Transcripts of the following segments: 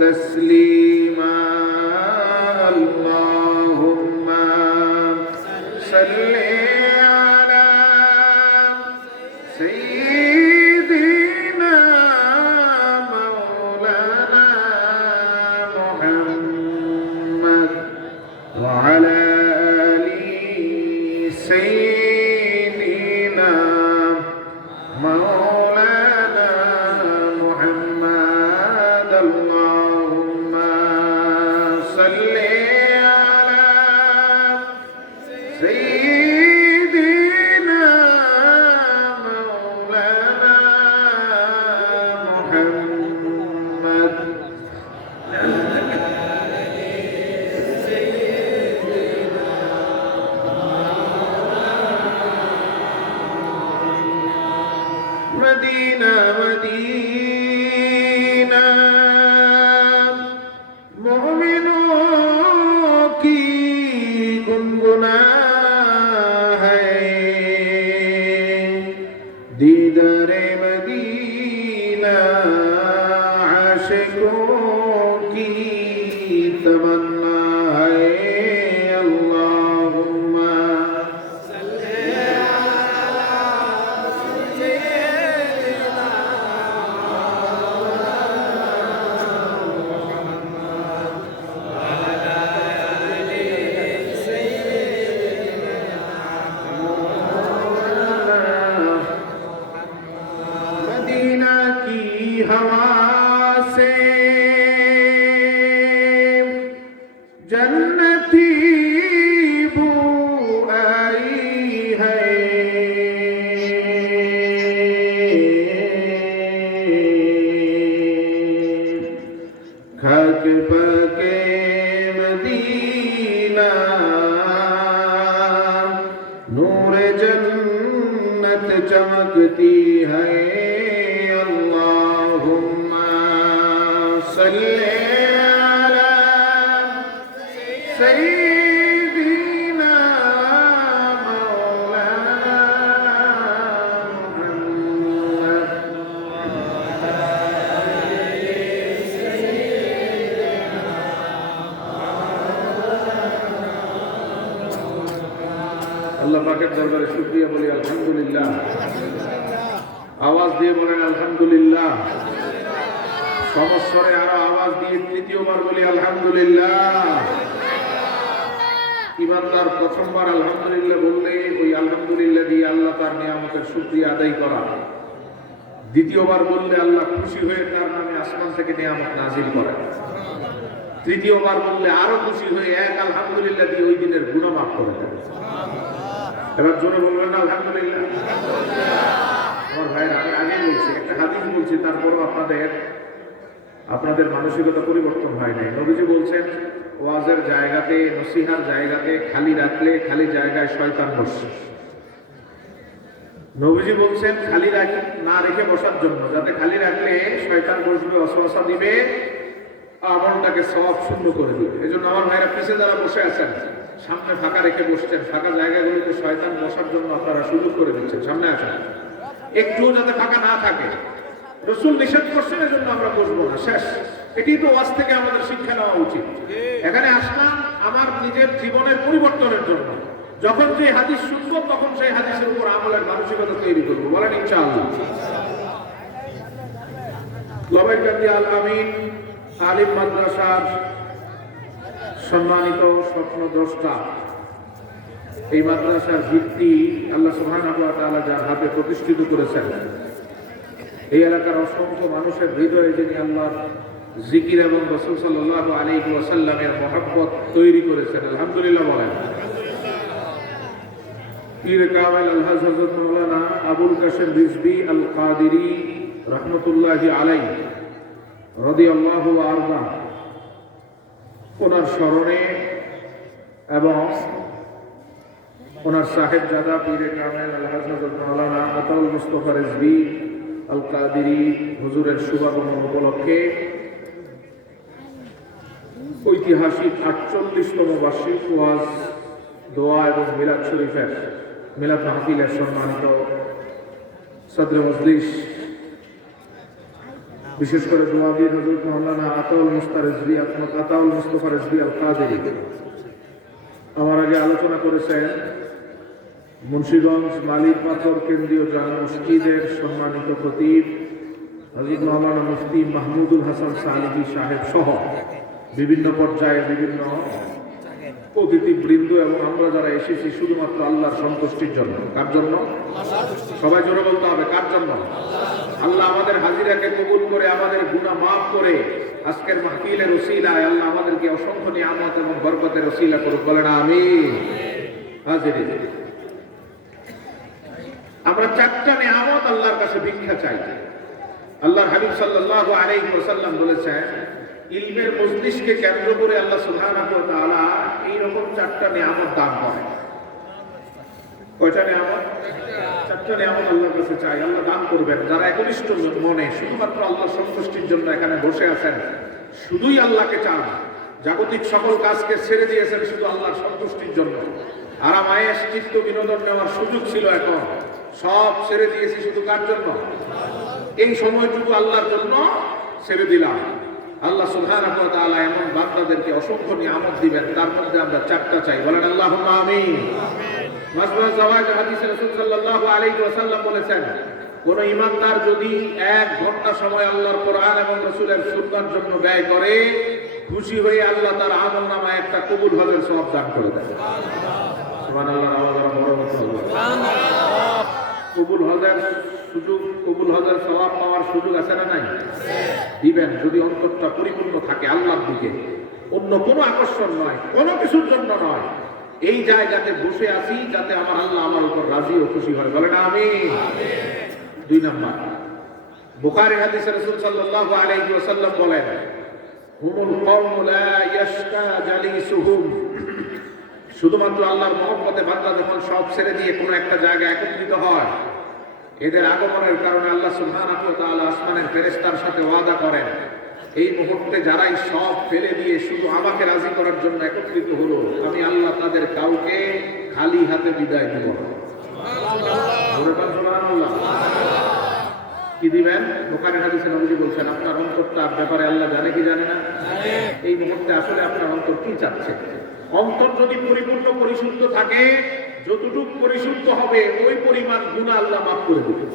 تسليما اللهم صل على سيدنا مولانا محمد وعلى آل سيدنا مولانا محمد اللهم صل على سيدنا مولانا محمد Medina Medina मोमिनों की गुनगुना है दीदारे मदीना आशिकों की तमन्ना है अल्लाहुम्मा मदीना की हवा से जन्नती बू आई है खाक पके मदीना नूर जन्नत चमकती है अल्लाहुम्मा सल्ली अला सय्यिदिना मौलाना मुहम्मद আল্লাহ পাকের দরবারে শুকরিয়া বলি আলহামদুলিল্লাহ। আওয়াজ দিয়ে বলেন আলহামদুলিল্লাহ। সমস্বরে আরো আওয়াজ দিয়ে তৃতীয়বার বলি আলহামদুলিল্লাহ। ইমানদার প্রথমবার আলহামদুলিল্লাহ বললে ওই আলহামদুলিল্লাহ দিয়ে আল্লাহ তার নিয়ামতের শুকরিয়া আদায় করা, দ্বিতীয়বার বললে আল্লাহ খুশি হয়ে তার নামে আসমান থেকে নিয়ামত নাজিল করে, তৃতীয়বার বললে আরো খুশি হয়ে এক আলহামদুলিল্লাহ দিয়ে ওই দিনের গুনাহ মাফ করে দেয়। এবার জোরে বলবেন আলহামদুলিল্লাহ। আমার ভাইয়ের আমি আগে বলছি, একটা হাদিস বলছি, তারপরও আপনাদের মানসিকতা পরিবর্তন হয় নাই। নবীজি বলছেন ওয়াজের জায়গাতে, নসিহার জায়গাতে খালি রাখলে খালি জায়গায় শয়তান বসে। নবীজি বলছেন খালি না রেখে বসার জন্য, যাতে খালি রাখলে শয়তান বসবে, ওয়াসওয়াসা দিবে, আমলটাকে সওয়াব শূন্য করে দিবে। এজন্য আমার ভাইরা পিছে যারা বসে আছেন, সামনে ফাঁকা রেখে বসছেন, ফাঁকা জায়গাগুলোতে শয়তান বসার জন্য আপনারা সুযোগ করে দিচ্ছেন। সামনে আসেন, একটুও যাতে ফাঁকা না থাকে। রাসূল নিষেধ করছেন, এজন্য আমরা বসবো না, শেষ। এটি তো ওয়াজ থেকে আমাদের শিক্ষা নেওয়া উচিত। এখানে আসলাম আমার নিজের জীবনের পরিবর্তনের জন্য। যখন যে হাদিস শুনবো তখন সেই হাদিসের উপর আমলের মানসিকতা তৈরি করবো। বলেন ইনশাআল্লাহ। লবাইকান্দি আল আমিন আলিম মাদ্রাসার সম্মানিত স্বপ্নদ্রষ্টা, এই মাদ্রাসার ভিত্তি আল্লাহ সুবহানাহু ওয়া তাআলা যার হাতে প্রতিষ্ঠিত করেছেন, এই এলাকার অসংখ্য মানুষের হৃদয়ে যিনি আল্লাহর জিকির এবং রাসূল সাল্লাল্লাহু আলাইহি ওয়াসাল্লামের মহব্বত তৈরি করেছেন, আলহামদুলিল্লাহ বলেন। পীর কামেল আলহাজ হযরত মাওলানা আবুল কাশেম রিজভী আল কাদেরী রাহমাতুল্লাহি আলাইহি রাদিয়াল্লাহু আনহু, ওনার স্মরণে এবং ওনার সাহেবজাদা পীর কামেল আলহাজ হযরত মাওলানা আতাউল মুস্তাফা রিজভী আল কাদেরী হুজুরের শুভাগমন উপলক্ষে ঐতিহাসিক ৪৮তম বার্ষিক ওয়াজ, দোয়া এবং মিলাদ শরীফের মিলাদ মাহফিলের সম্মানিত সদর মজলিস বিশেষ করে দোয়াবির হযরত মাওলানা আতাউল মুস্তার রিজভী আতাউল মুস্তাফা রিজভী আল কাদেরী আমার আগে আলোচনা করেছেন মুন্সিগঞ্জ মালিক পাথর কেন্দ্রীয় জামে মসজিদের সম্মানিত খতিব হযরত মাওলানা মুফতি মাহমুদুল হাসান সালেহী সাহেব সহ বিভিন্ন পর্যায়ে বিভিন্ন অতিথিবৃন্দ এবং আমরা যারা এসেছি শুধুমাত্র আল্লাহর সন্তুষ্টির জন্য। কার জন্য? সবাই জোরে বলতে হবে, কার জন্য? আল্লাহ আমাদের হাজিরাকে কবুল করে আমাদের গুনাহ মাফ করে আজকের মাহফিলের ওসিলায় আল্লাহ আমাদেরকে অসংখ্য নিয়ামত এবং বরকতের ওসিলা করুক, বলেন আমিন। হাজিরিন, আমরা চারটা নিয়ামত আল্লাহর কাছে ভিক্ষা চাই। আল্লাহর হাবিব সাল্লাল্লাহু আলাইহি ওয়াসাল্লাম বলেছেন ইলমের মজলিসকে কেন্দ্র করে আল্লাহ সুবহানাহু ওয়া তাআলা এই রকম চারটা নিয়ামত দান করেন। কয়টা নিয়ামত? চারটা নিয়ামত আল্লাহর কাছে চাই, আল্লাহ দান করবেন। যারা একনিষ্ঠ মনে শুধুমাত্র আল্লাহর সন্তুষ্টির জন্য এখানে বসে আছেন, শুধুই আল্লাহকে চান, জাগতিক সকল কাজকে ছেড়ে দিয়েছেন শুধু আল্লাহর সন্তুষ্টির জন্য। আরাম আয়েশ চিত্ত বিনোদন নেওয়ার সুযোগ ছিল, এখন সব ছেড়ে দিয়েছি শুধু কার জন্য? এই সময়টুকু আল্লাহর জন্য ছেড়ে দিলাম। আল্লাহ সুবহানাহু ওয়া তাআলা এমন বান্দাদেরকে অসংখ্য নিয়ামত দিবেন, তার মধ্যে আমরা চারটা চাই, বলেন আল্লাহুম্মা আমিন। মাসবাহ জাওয়াজ হাদিসে রাসূল সাল্লাল্লাহু আলাইহি ওয়াসাল্লাম বলেছেন কোন ঈমানদার যদি 1 ঘন্টা সময় আল্লাহর কোরআন এবং রাসূলের সুন্নাহর জন্য ব্যয় করে, খুশি হয়ে আল্লাহ তার আমলনামায় একটা কবুল হজের সওয়াব দান করে দেন। সুবহানাল্লাহ, আওয়াজ বড় বড় সুবহানাল্লাহ। কবুল হজের সুযোগ, কবুল হজের সওয়াব পাওয়ার সুযোগ আছে না নাই? দিবেন যদি অন্তরটা পরিপূর্ণ থাকে আল্লাহর দিকে, অন্য কোনো আকর্ষণ নয়, কোনো কিছুর জন্য নয়। এই জায়গাতে বসে আছি যাতে আমার আল্লাহ আমার উপর রাজি ও খুশি হয়, বলেন আমিন। 2 নাম্বার, বুখারী হাদিসে রাসূল সাল্লাল্লাহু আলাইহি ওয়াসাল্লাম বলেন হুমুল কওমু লা ইয়াশকা জালিসুহুম, শুধুমাত্র আল্লাহর মহব্বতে বান্দা যখন সব ছেড়ে দিয়ে কোনো একটা জায়গায় একত্রিত হয়, এদের আগমনের কারণে আল্লাহ সুবহানাহু ওয়া তাআলা আসমানের ফেরেশতার সাথে ওয়াদা করেন এই মুহূর্তে যারাই সব ফেলে দিয়ে শুধু আমাকে রাজি করার জন্য একত্রিত হলো, আমি আল্লাহ তাদের কাউকে খালি হাতে বিদায় দেব না। সুবহানাল্লাহ। কি দিবেন? বুখারী হাদিসে নবীজি বলছেন আপনার অন্তরটার ব্যাপারে আল্লাহ জানে কি জানে না? এই মুহূর্তে আসলে আপনার অন্তর কি চাচ্ছে? অন্তর যদি পরিপূর্ণ পরিশুদ্ধ থাকে, যতটুকু পরিশুদ্ধ হবে ওই পরিমাণ গুনাহ আল্লাহ মাফ করে দিবেন।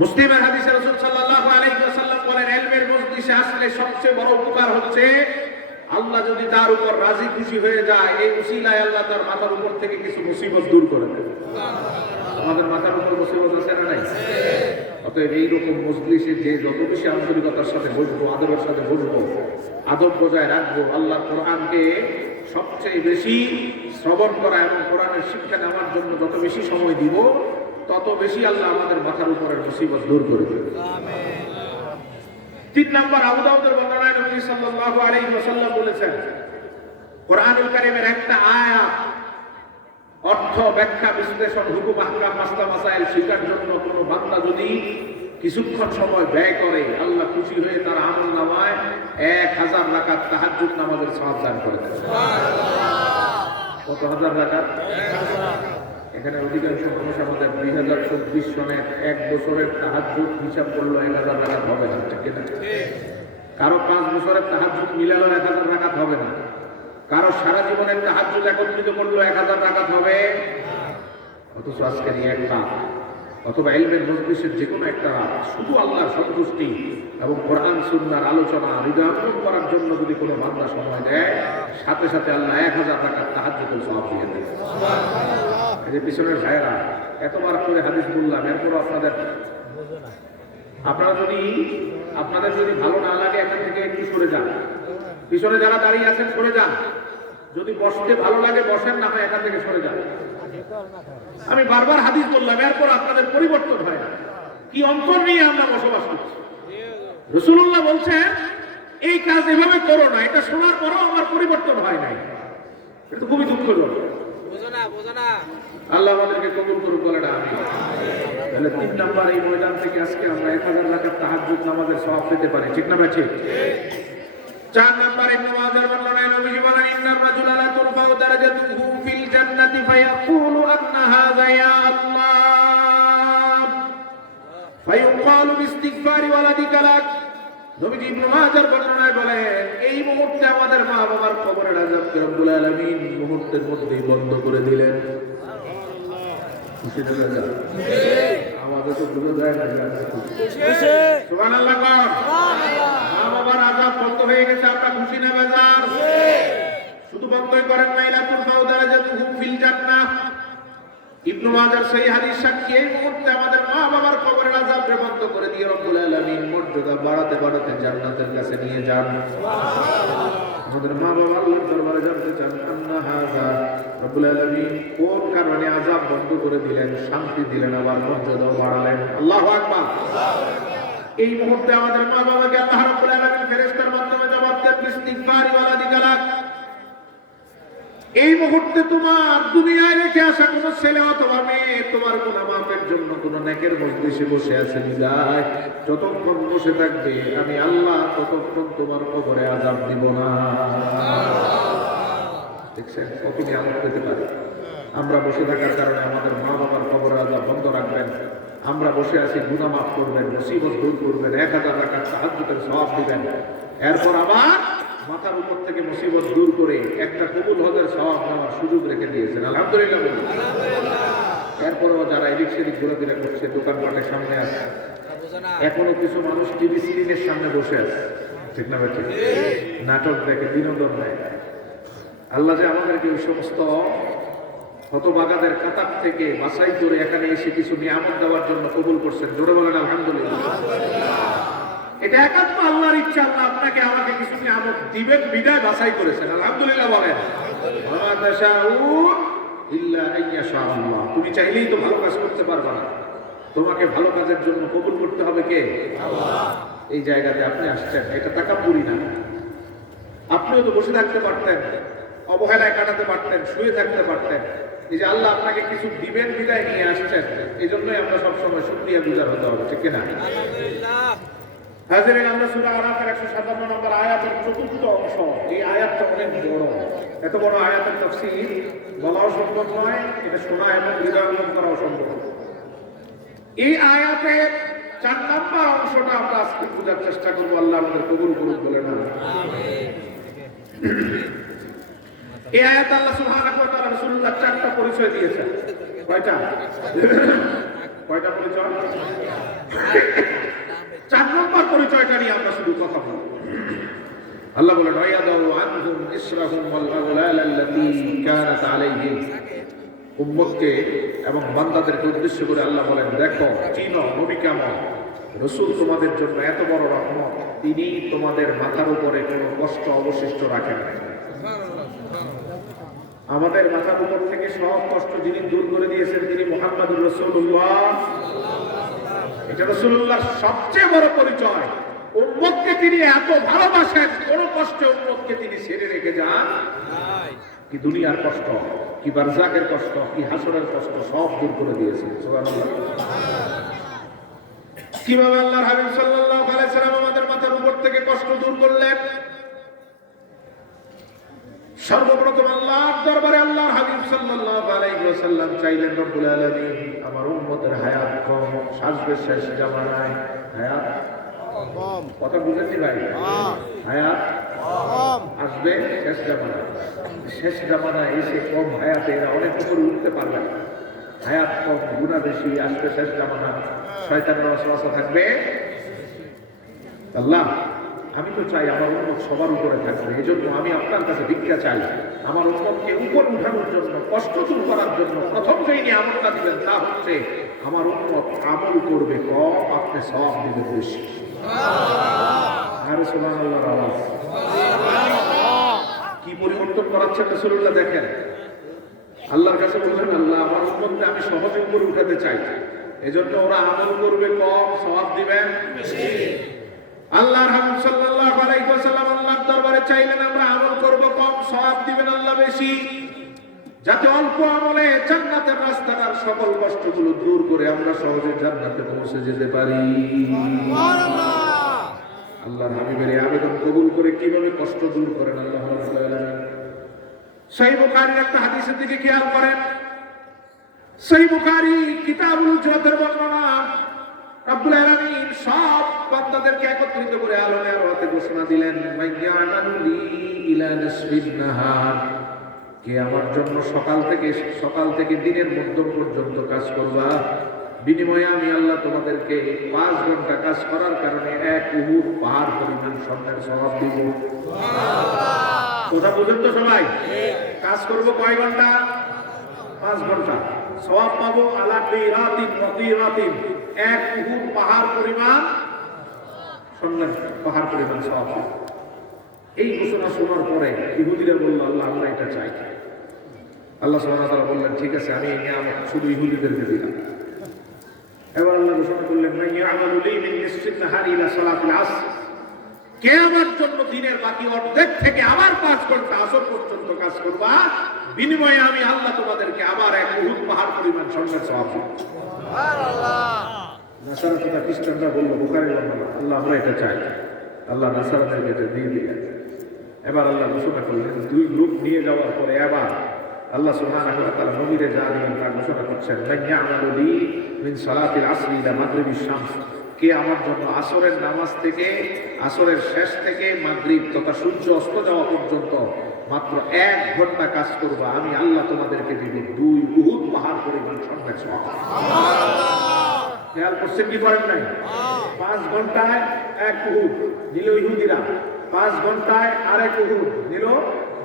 মুসলিমের হাদিসে রাসূল সাল্লাল্লাহু আলাইহি ওয়াসাল্লাম বলেন ইলমের মজলিসে আসলে সবচেয়ে বড় উপকার হচ্ছে আল্লাহ যদি তার উপর রাজি খুশি হয়ে যায়, এই উসিলায় আল্লাহ তার মাথার উপর থেকে কিছু মুসিবত দূর করে দেন। আমাদের মাথার উপর মুসিবত আছে না নাই? অতএব এইরকম মজলিসে যে যত বেশি আন্তরিকতার সাথে বসবো, আদবের সাথে বসবো, আদব বজায় রাখবো, আল্লাহর কোরআনকে সবচেয়ে বেশি শ্রবণ করা এবং কোরআনের শিক্ষা নেওয়ার জন্য যত বেশি সময় দিব, তত বেশি আল্লাহ আমাদের মাথার উপরের মুসিবত দূর করে দেবে। 3 নাম্বার, আবু দাউদের বর্ণনায় নবী সাল্লাল্লাহু আলাইহি ওয়াসাল্লাম বলেছেন কোরআনুল কারীমের একটা আয়াত অর্থ ব্যাখ্যা বিশ্লেষণ হুকুম আহকাম মাসলা মাসাইল শিখার জন্য কোনো বান্দা যদি কিছুক্ষণ সময় ব্যয় করে, আল্লাহ খুশি হয়ে তার আমলনামায় 1000 রাকাত তাহাজ্জুদ নামাজের সওয়াব দান করে দেন। সুবহানাল্লাহ। কত হাজার রাকাত? 1000। এখানে অধিকাংশ মানুষ আমাদের 2024 সনের 1 বছরের তাহাজ্জুদ হিসাব করলো 1000 রাকাত হবে না, ঠিক না? কারো 5 বছরের তাহাজ্জুদ মিলালো 1000 রাকাত হবে না, কারো সারা জীবনের তাহাজ্জুদ একত্রিত করলো 1000 রাকাত হবে। অথচ আজকের এই একটা অথবা ইলমের মজলিসের যে কোনো একটা রাত শুধু আল্লাহর সন্তুষ্টি এবং কোরআন সুন্নাহর আলোচনা হৃদয়ঙ্গম করার জন্য যদি কোনো বান্দা সময় দেয়, সাথে সাথে আল্লাহ 1000 রাকাত তাহাজ্জুদের সওয়াব দিয়ে দেন। সুবহানাল্লাহ। এই যে পিছনের ভাইরা এতবার করে হাদিস বললাম, এরপর আপনাদের যদি ভালো না লাগে এখান থেকে একটু সরে যান। পিছনে যারা দাঁড়িয়ে আছেন সরে যান। যদি বসতে ভালো লাগে বসেন, না হয় এখান থেকে সরে যান। আমি বারবার হাদিস বললাম, এরপর আপনাদের পরিবর্তন হয় না। কি অন্তর নিয়ে আমরা বসবাস করছি? রাসূলুল্লাহ বলছেন এই কাজ এভাবে করো না, এটা শোনার পরও আমার পরিবর্তন হয় নাই। এটা খুবই দুঃখজনক। বোঝো না। আল্লাহ আমাদেরকে কবুল করুক, বলে না আমিন। তাহলে 3 নাম্বার, এই ময়দান থেকে আজকে আমরা 1000 রাকাত তাহাজ্জুদ নামাজের সওয়াব পেতে পারি, ঠিক না ভাই? ঠিক। 4 নাম্বার, ইবনে মাজার বর্ণনায় নবীজি বলেন ইন্নার রাজুলা লা তুরফাউ দারাজাতুহু ফিল জান্নাতি ফায়াকুলু আন্না হাযা ইয়া আল্লাহ। ফায়ুকালু বিইস্তিগফারি ওয়ালাদিকা লাক। নবীজি ইবনে মাজার বর্ণনায় বলেন, এই মুহূর্তে আমাদের মা বাবার কবরের আযাবকে রব্বুল আলামিন মুহূর্তের মধ্যেই বন্ধ করে দিলেন। খুশি হয়ে যায়? আমাদের তো বুঝা যায় না। সুবহানাল্লাহ। মা বাবার আযাব বন্ধ হয়ে গেছে, আমরা খুশি না বেজার? শুধু বন্ধই করেন নাই, লা তুরফাউ দারাজাতুহুম ফিল জান্নাহ। ইবনে মাজার সেই হাদিস সাক্ষী, এই মুহূর্তে আমাদের মা বাবার কবরের আযাব বন্ধ করে দিয়ে রব্বুল আলামিন মর্যাদা বাড়াতে বাড়াতে জান্নাতের কাছে নিয়ে যান। আমাদের মা বাবা আল্লাহর দরবারে জানতে চান, আন্না হাযা, রব্বুল আলামিন কোন কারণে আযাব বন্ধ করে দিলেন, শান্তি দিলেন, আবার মর্যাদা বাড়ালেন। আল্লাহু আকবার। এই মুহূর্তে আমাদের মা বাবাকে আল্লাহ রাব্বুল আলামিন ফেরেশতার মাধ্যমে জবাব দেন, ইস্তিগফারি ওয়ালাদিকা লাক। এই মুহূর্তে তোমার দুনিয়ায় রেখে আসা কোন ছেলে অথবা মেয়ে তোমার গুনাহ মাফের জন্য কোন নেকের মজলিসে বসে আছে বিদায়, যতক্ষণ বসে থাকবে আমি আল্লাহ ততক্ষণ তোমার কবরে আযাব দিব না। দেখছেন কত নিয়ামত পেতে পারি আমরা বসে থাকার কারণে। আমাদের মা বাবার কবরে আযাব বন্ধ রাখবেন। আমরা বসে আছি, গুনাহ মাফ করবেন, মুসিবত দূর করবেন, 1000 রাকাত তাহাজ্জুদের সওয়াব দিবেন। এরপর আবার মাথার উপর থেকে মুসিবত দূর করে একটা কবুল হজের সওয়াব নেওয়ার সুযোগ রেখে দিয়েছেন। আলহামদুলিল্লাহ বলুন। এরপরও যারা এদিক সেদিক ঘোরাফেরা করছে, দোকানপাটের সামনে আছে, এখনো কিছু মানুষ টিভি স্ক্রিনের সামনে বসে আছে, ঠিক না ভাই? নাটক দেখে, বিনোদন দেয়। আল্লাহ যে আমাদেরকে ওই সমস্ত হতভাগাদের কাতার থেকে বাছাই করে এখানে এসে কিছু নিয়ামত দেওয়ার জন্য কবুল করছেন। জোরে বলেন আলহামদুলিল্লাহ। এটা একান্ত আল্লাহর ইচ্ছা, আল্লাহ আপনাকে আমাকে কিছু নিয়ামত দিবেন বিদায় বাছাই করেছেন। আলহামদুলিল্লাহ বলেন। ওয়া তাশাউন ইল্লা আইয়াশা আল্লাহ। তুমি চাইলেই তো ভালো কাজ করতে পারবে না, তোমাকে ভালো কাজের জন্য কবুল করতে হবে কে? আল্লাহ। এই জায়গাতে আপনি আসছেন, এটা তাকাব্বুরি না। আপনিও তো বসে থাকতে পারতেন, অবহেলায় কাটাতে পারতেন, শুয়ে থাকতে পারতেন। এই যে আল্লাহ আপনাকে কিছু দিবেন বিদায় নিয়ে আসছেন, এই জন্যই আমরা সবসময় শুকরিয়া গুজার হতে হবে, ঠিক কিনা? আলহামদুলিল্লাহ। হাজিরিন, আমরা সূরা আরাফের 157 নম্বর আয়াতের চতুর্থ অংশ, এই আয়াতটা অনেক বড়। এত বড় আয়াতের তাফসীর বলাও সম্ভব নয়, এটা শোনা এবং হৃদয়ঙ্গম করাও সম্ভব। এই আয়াতের 4 নম্বর অংশটা আমরা আজকে বোঝার চেষ্টা করবো। আল্লাহ আমাদের কবুল করুক, বলেন আমিন। এই আয়াতে আল্লাহ সুবহানাহু ওয়া তাআলা রাসূলুল্লাহ 4টা পরিচয় দিয়েছেন। কয়টা? কয়টা পরিচয়? 4 নম্বর পরিচয়টা নিয়ে আমরা শুধু কথা বলবো। আল্লাহ বলেন, ওয়ায়াদাউ আনহুম ইসরাহুম ওয়াল আগলাল আল্লাতী কানাত আলাইহিম। উম্মতকে এবং বান্দাদেরকে উদ্দেশ্য করে আল্লাহ বলেন, দেখো, চিনো নবী কেমন, রাসূল তোমাদের জন্য এত বড় রহমত, তিনি তোমাদের মাথার উপরে কোনো কষ্ট অবশিষ্ট রাখেন না। আমাদের মাথার উপর থেকে সব কষ্ট যিনি দূর করে দিয়েছেন তিনি মুহাম্মদুর রাসূলুল্লাহ। এটা রাসূলুল্লাহর সবচেয়ে বড় পরিচয়। উম্মতকে তিনি এত ভালোবাসেন, কোন কষ্টে উম্মতকে তিনি ছেড়ে রেখে যান। কি দুনিয়ার কষ্ট, কি বারজাকের কষ্ট, কি হাসরের কষ্ট, সব দূর করে দিয়েছেন। সুবহানাল্লাহ। কিভাবে আল্লাহর হাবিব সাল্লাল্লাহু আলাইহি সাল্লাম আমাদের মাথার উপর থেকে কষ্ট দূর করলেন? সর্বপ্রথম আল্লাহর দরবারে আল্লাহর হাবিব সাল্লাল্লাহু আলাইহি ওয়াসাল্লাম চাইলেন, রব্বুল আলামিন আমার উম্মতের হায়াত কম, আসবে শেষ জামানায় হায়াত কম। কথা বুঝেননি ভাই? হায়াত কম আসবে শেষ জামানায়। শেষ জামানায় এসে কম হায়াতে এরা অনেক উপরে উঠতে পারবে না। হায়াত কম, গুনাহ বেশি, আসবে শেষ জামানা, শয়তানের ওয়াসওয়াসা থাকবে। আল্লাহ, আমি তো চাই আমার উম্মত সবার উপরে থাকবে, এই জন্য আমি আপনার কাছে ভিক্ষা চাই, আমার উম্মতকে উপর উঠানোর জন্য, কষ্ট দূর করার জন্য প্রথম যেই নিয়ামতটা দিবেন তা হচ্ছে আমার উম্মত আমল করবে কম, আপনি সওয়াব দিবেন বেশি। আরে সুবহানাল্লাহর আওয়াজ। কি পরিবর্তন করাচ্ছেন রাসূলুল্লাহ দেখেন। আল্লাহর কাছে বললেন, আল্লাহ আমার উম্মতকে আমি সহজে উপরে উঠাতে চাই, এজন্য ওরা আমল করবে কম, সওয়াব দিবেন বেশি। আল্লাহর হাবিব সাল্লাল্লাহু আলাইহি ওয়াসাল্লাম আল্লাহর দরবারে চাইলেন, আমরা আমল করব কম, সওয়াব দিবেন আল্লাহ বেশি, যাতে অল্প আমলে জান্নাতের রাস্তার সকল কষ্টগুলো দূর করে আমরা সহজে জান্নাতে পৌঁছে যেতে পারি। সুবহানাল্লাহ। আল্লাহর হাবিবের আবেদন কবুল করে কিভাবে কষ্ট দূর করেন আল্লাহ রাব্বুল আলামিন। সহিহ বুখারীর একটা হাদিসের দিকে খেয়াল করেন। সহিহ বুখারী কিতাবুল উজরাতের বর্ণনা, রব্বুল আলামিন সব বান্দাদেরকে একত্রিত করে আলোয় আলোতে ঘোষণা দিলেন, মাইয়ানালি ইলা নিসফিন নাহার, কে আমার জন্য সকাল থেকে দিনের মধ্যম পর্যন্ত কাজ করবা, বিনিময়ে আমি আল্লাহ তোমাদেরকে 5 ঘন্টা কাজ করার কারণে এক উহুদ পাহাড় পরিমাণ স্বর্ণের সওয়াব দিব। কথা বুঝেন তো সবাই? কাজ করব কয় ঘন্টা? 5 ঘন্টা। সওয়াব পাবো আলা কিরাতিন ওয়া কিরাতিন, এক উহুদ পাহাড় পরিমাণ স্বর্ণের পাহাড় পরিমাণ সওয়াব পাবো। এই ঘোষণা শোনার পরে ইহুদিরা বলল, আল্লাহ আমরা এটা চাই। আল্লাহ সুবহানাহু ওয়া তাআলা বললেন, ঠিক আছে, আমি এই নিয়ামত শুধু ইহুদিদেরকে দিলাম। এবার আল্লাহ ঘোষণা করলেন, মাইয়ামালু লি মিন নিসফিন নাহারি ইলা সালাতিল আসর, কে আমার জন্য দিনের বাকি অর্ধেক থেকে আবার 5 ঘন্টা আসর পর্যন্ত কাজ করবা, বিনিময়ে আমি আল্লাহ তোমাদেরকে আবার এক উহুদ পাহাড় পরিমাণ স্বর্ণের সওয়াব দেব। সুবহানাল্লাহ। নাসারা তথা খ্রিস্টানরা বলল, বুখারীর বর্ণনা, আল্লাহ আমরা এটা চাই। আল্লাহ নাসারাদেরকে এটা দিয়ে দিলেন। এবার আল্লাহ ঘোষণা করলেন, 2 গ্রুপ নিয়ে যাওয়ার পরে এবার আল্লাহ সুবহানাহু ওয়া তাআলা নবীরে যা দিলেন তা ঘোষণা করছেন, মাইয়ামালু লি মিন সালাতিল আসরি ইলা মাগরিবিশ শামস, কে আমার জন্য আসরের নামাজ থেকে আসরের শেষ থেকে মাগরিব তথা সূর্য অস্ত যাওয়া পর্যন্ত মাত্র 1 ঘন্টা কাজ করবা, আমি আল্লাহ তোমাদেরকে দিব 2 উহুদ পাহাড় পরিমাণ স্বর্ণের সওয়াব। সুবহানাল্লাহ। খেয়াল করছেন কি করেন নাই? 5 ঘন্টায় 1 উহুদ নিল ইহুদিরা, 5 ঘন্টায় আরেক উহুদ নিল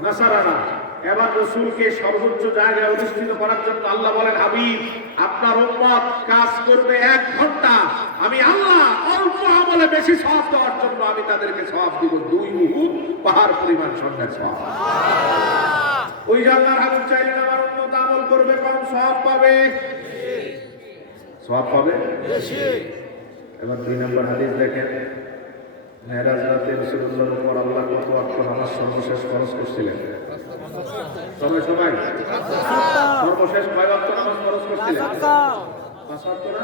নাসারারা। এবার রাসূলকে সর্বোচ্চ জায়গায় অধিষ্ঠিত করার জন্য আল্লাহ বলেন, হাবিব আপনার উম্মত কাজ করবে 1 ঘন্টা, আমি আল্লাহ অল্প আমলে বেশি সওয়াব দেওয়ার জন্য আমি তাদেরকে সওয়াব দিব 2 উহুদ পাহাড় পরিমাণ স্বর্ণের সওয়াব। সুবহানাল্লাহ। ওই যে আল্লাহর হাবিব চাইলেন আমার উম্মত আমল করবে কম, সওয়াব পাবে বেশি। সওয়াব পাবে বেশি। এবার 2 নম্বর হাদিস দেখেন, মেরাজ রাতে রাসূলুল্লাহর উপর আল্লাহ কত ওয়াক্ত নামাজ সর্বশেষ ফরজ করছিলেন? সবাই সর্বশেষ কয় ওয়াক্ত নামাজ ফরজ করছিলেন? 5 ওয়াক্ত না?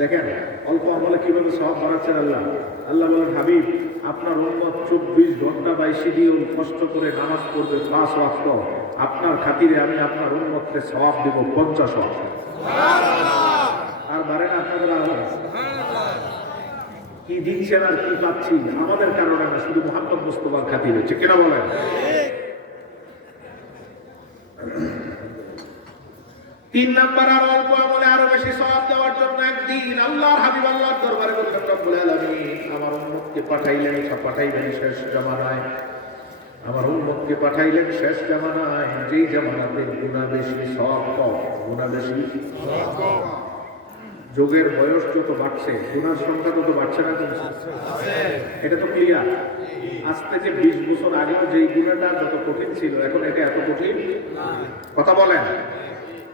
দেখেন অল্প আমলে কিভাবে সওয়াব বাড়াচ্ছেন আল্লাহ। আল্লাহ বলেন, হাবিব আপনার উম্মত 24 ঘন্টা 22 দিন কষ্ট করে নামাজ পড়বে 5 ওয়াক্ত, আপনার খাতিরে আমি আপনার উম্মতকে সওয়াব দেব 50 ওয়াক্ত। সুবহানাল্লাহ। আর বাড়ে না আপনাদের আওয়াজ? কি দিচ্ছেন আর কি পাচ্ছি আমাদের কারণে না, শুধু মুহাম্মদ মুস্তাফার খাতিরে। ঠিক কিনা বলেন? 3 নাম্বার, আর অল্প আমলে আরো বেশি সওয়াব দেওয়ার জন্য একদিন আল্লাহর হাবিব আল্লাহর দরবারে বললেন, রব্বুল আলামিন আমার উম্মতকে পাঠাইলেন শেষ জামানায়, আমার উম্মতকে পাঠাইলেন শেষ জামানায়, যেই জামানাতে গুনাহ বেশি সওয়াব কম। গুনাহ বেশি সওয়াব কম। যোগের বয়স যত বাড়ছে গুনার সংখ্যা তত বাড়ছে না কমছে? এটা তো ক্লিয়ার। আজ থেকে 20 বছর আগেও যেই গুনাহটা যত কঠিন ছিল এখন এটা এত কঠিন কথা বলেন।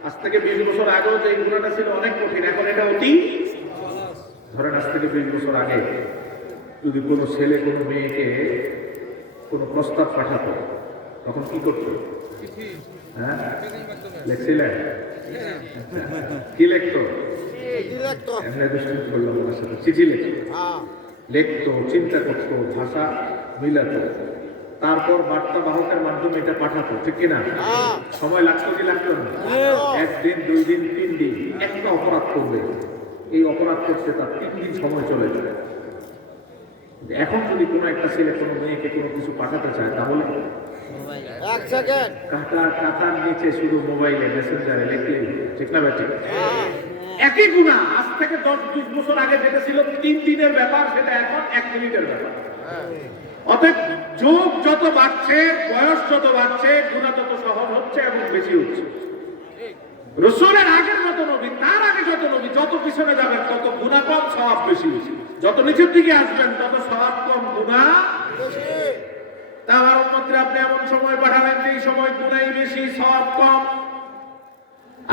আজ থেকে 20 বছর আগেও যেই গুনাহটা ছিল অনেক কঠিন, এখন এটা অতি সহজ। ধরেন আজ থেকে 20 বছর আগে যদি কোনো ছেলে কোনো মেয়েকে কোনো প্রস্তাব পাঠাতো তখন কি করতো? হ্যাঁ লিখছিলেন? কি লিখতো? চিঠি লিখতো, চিন্তা করতো, ভাষা মিলাতো, তারপর বার্তা বাহকের মাধ্যমে এটা পাঠাতো। ঠিক কিনা? সময় লাগতো কি লাগতো না? 1 দিন 2 দিন 3 দিন। একটা অপরাধ করবে, এই অপরাধ করতে তার 3 দিন সময় চলে যাবে। এখন যদি কোনো একটা ছেলে কোনো মেয়েকে কোনো কিছু পাঠাতে চায় তাহলে 1 সেকেন্ড কাতার নিচে শুধু মোবাইলে মেসেঞ্জারে লিখলে, ঠিক না ব্যাটি? একই গুনাহ আজ থেকে 10-20 বছর আগে যেটা ছিল 3 দিনের ব্যাপার, সেটা এখন 1 মিনিটের ব্যাপার। অতএব যুগ যত বাড়ছে, বয়স যত বাড়ছে, গুনাহ তত সহজ হচ্ছে এবং বেশি হচ্ছে। রাসূলের আগের মতো নবী, তার আগে যত নবী, যত পিছনে যাবেন তত গুনাহ কম, সওয়াব বেশি। যত নিচের দিকে আসবেন তত সওয়াব কম, গুনাহ বেশি। তা আমার উম্মতরা আপনি এমন সময় পাঠালেন যেই সময় গুনাহই বেশি, সওয়াব কম।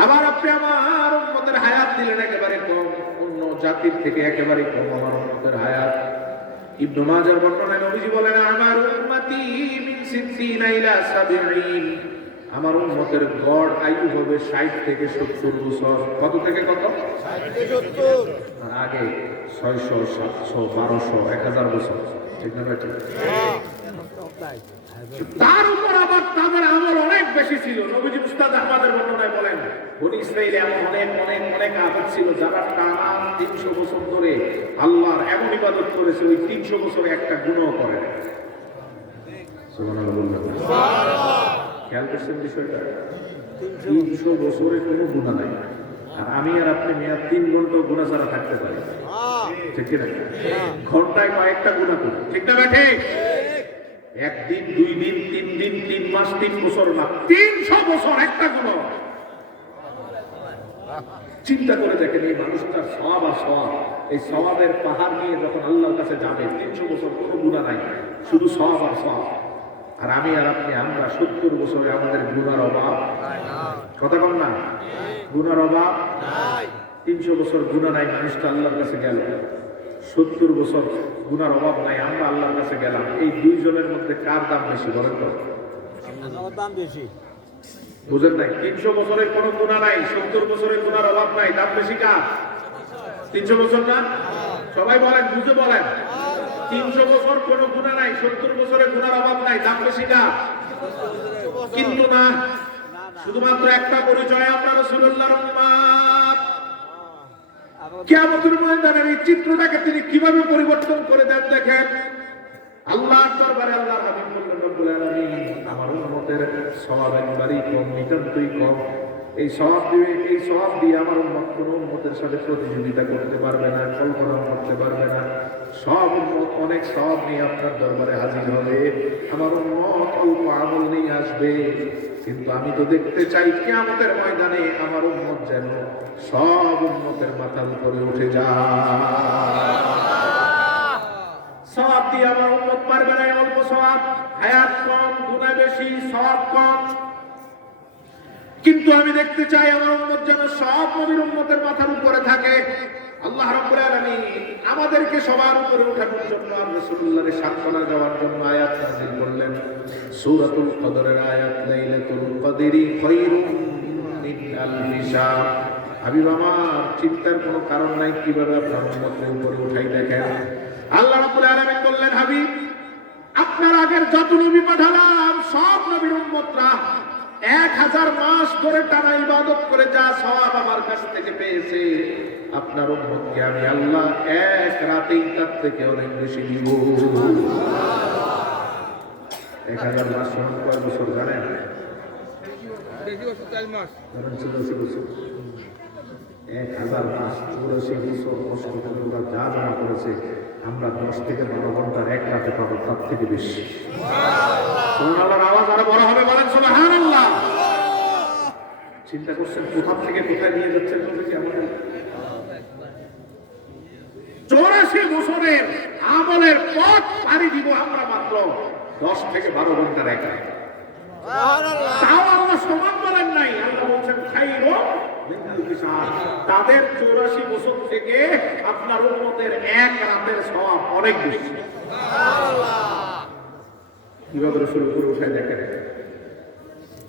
আবার আপনি আমার উম্মতের হায়াত দিলেন একেবারে কম, অন্য জাতির থেকে একেবারে কম আমার উম্মতের হায়াত। ইবনে মাজাহ বর্ণনায় নবীজি বলেন, আমার উম্মতি মিন 60 ইলা 70, আমার উম্মতের গড় আয়ু হবে 60 থেকে 70 বছর। কত থেকে কত? 60 থেকে 70। আগে 600, 700, 1200, 1000 বছর। ঠিক না ভাই? তার উপর আবার তাদের আমল অনেক বেশি ছিল। নবীজি উস্তাদ আহমদের বর্ণনায় বলেন, বনি ইসরাইলে এমন অনেক অনেক অনেক আবাদ ছিল যারা টানা 300 বছর ধরে আল্লাহর এমন ইবাদত করেছে, ওই 300 বছরে একটা গুনাহ করে না। সুবহানাল্লাহ বললেন। খেয়াল করছেন বিষয়টা? 300 বছরে কোনো গুনাহ নাই। আর আমি আর আপনি মেয়াদ 3 ঘন্টা গুনাহ ছাড়া থাকতে পারি, ঠিক না? ঘন্টায় কয়েকটা গুনাহ করি, ঠিক না ভাই? ঠিক। একদিন, 2 দিন, 3 দিন, 3 মাস, 3 বছর না, 300 বছর একটা গুনাহ। চিন্তা করে দেখেন, এই মানুষটার সওয়াব আর সওয়াব, এই সওয়াবের পাহাড় নিয়ে যখন আল্লাহর কাছে যাবে, 300 বছর কোনো গুনাহ নাই, শুধু সওয়াব আর সওয়াব। আর আমি আর আপনি, আমরা 70 বছরে আমাদের গুনার অভাব, কথা বল না, গুনার অভাব নাই। 300 বছর গুনাহ নাই, মানুষটা আল্লাহর কাছে গেল। 70 বছর গুনার অভাব নাই, আমরা আল্লাহর কাছে গেলাম। এই দুইজনের মধ্যে কার দাম বেশি বলেন তো? দাম বেশি। বুঝেন নাই? 300 বছরের কোনো গুনাহ নাই, 70 বছরের গুনার অভাব নাই, দাম বেশি কার? 300 বছর না? সবাই বলেন, বুঝে বলেন। 300 বছর কোনো গুনাহ নাই, 70 বছরের গুনার অভাব নাই, দাম বেশি কার? কিন্তু না, শুধুমাত্র একটা পরিচয়, আমরা রাসূলুল্লাহর উম্মত। কিয়ামতের ময়দানের এই চিত্রটাকে তিনি কিভাবে পরিবর্তন করে দেন দেখেন। আল্লাহর দরবারে আল্লাহর হাবিব বললেন, রব্বুল আলামিন, আমার উম্মতের সওয়াবের বাড়ি কম, নিতান্তই কম। এই সওয়াব দিয়ে আমার উম্মত কোন উম্মতের সাথে প্রতিযোগিতা করতে পারবে না, কল্পনা করতে পারবে না। সব উম্মত অনেক সওয়াব নিয়ে আপনার দরবারে হাজির হবে, আমার উম্মত অল্প আমল নিয়ে আসবে। কিন্তু আমি তো দেখতে চাই কিয়ামতের ময়দানে আমার উম্মত যেন সব উম্মতের মাথার উপরে উঠে যায়। সওয়াব দিয়ে আমার উম্মত পারবে না, অল্প সওয়াব, হায়াত কম, গুনাহ বেশি, সওয়াব কম। কিন্তু আমি দেখতে চাই আমার উম্মত যেন সব নবীর উম্মতের মাথার উপরে থাকে। আল্লাহ রাব্বুল আলামিন আমাদেরকে সবার উপরে ওঠানোর জন্য আর রাসূলুল্লাহর সান্ত্বনা দেওয়ার জন্য আয়াত নাযিল করলেন। সূরাতুল কদরের আয়াত, লাইলাতুল কদরি খায়রুম মিন আলফি শাহর। হাবিব আমার, চিন্তার কোনো কারণ নাই কিভাবে আপনার উম্মতের উপরে উঠাই দেখেন। আল্লাহ রাব্বুল আলামিন বললেন, হাবিব, আপনার আগের যত নবী পাঠালাম সব নবীর উম্মতরা 1000 মাস ধরে টানা ইবাদত করে যা সওয়াব আমার কাছ থেকে পেয়েছে, আপনার উম্মতকে আমি আল্লাহ এক রাতেই তার থেকে অনেক বেশি দিব। 1000 মাস সমান কয় বছর জানেন? বেশি বছর 4 মাস। 84 বছর। 1000 মাস 84 বছর কষ্ট করে ওরা যা জমা করেছে, আমরা 10 থেকে 12 ঘন্টার এক রাতে পাবো, তার থেকে বেশি। সুবহানাল্লাহর আওয়াজ আরো বড় হবে, বলেন সুবহানাল্লাহ। চিন্তা করছেন কোথা থেকে কোথায় নিয়ে যাচ্ছেন নবীজি আমাদের? 84 বছরের আমলের পথ পাড়ি দিব আমরা মাত্র 10 থেকে 12 ঘন্টার এক রাতে। তাও আল্লাহ সমান বলেন নাই, আল্লাহ বলছেন খায়রুম মিন আলফি শাহর। তাদের 84 বছর থেকে আপনার উম্মতের এক রাতের সওয়াব অনেক বেশি। কিভাবে রাসূল উপরে উঠায় দেখেন।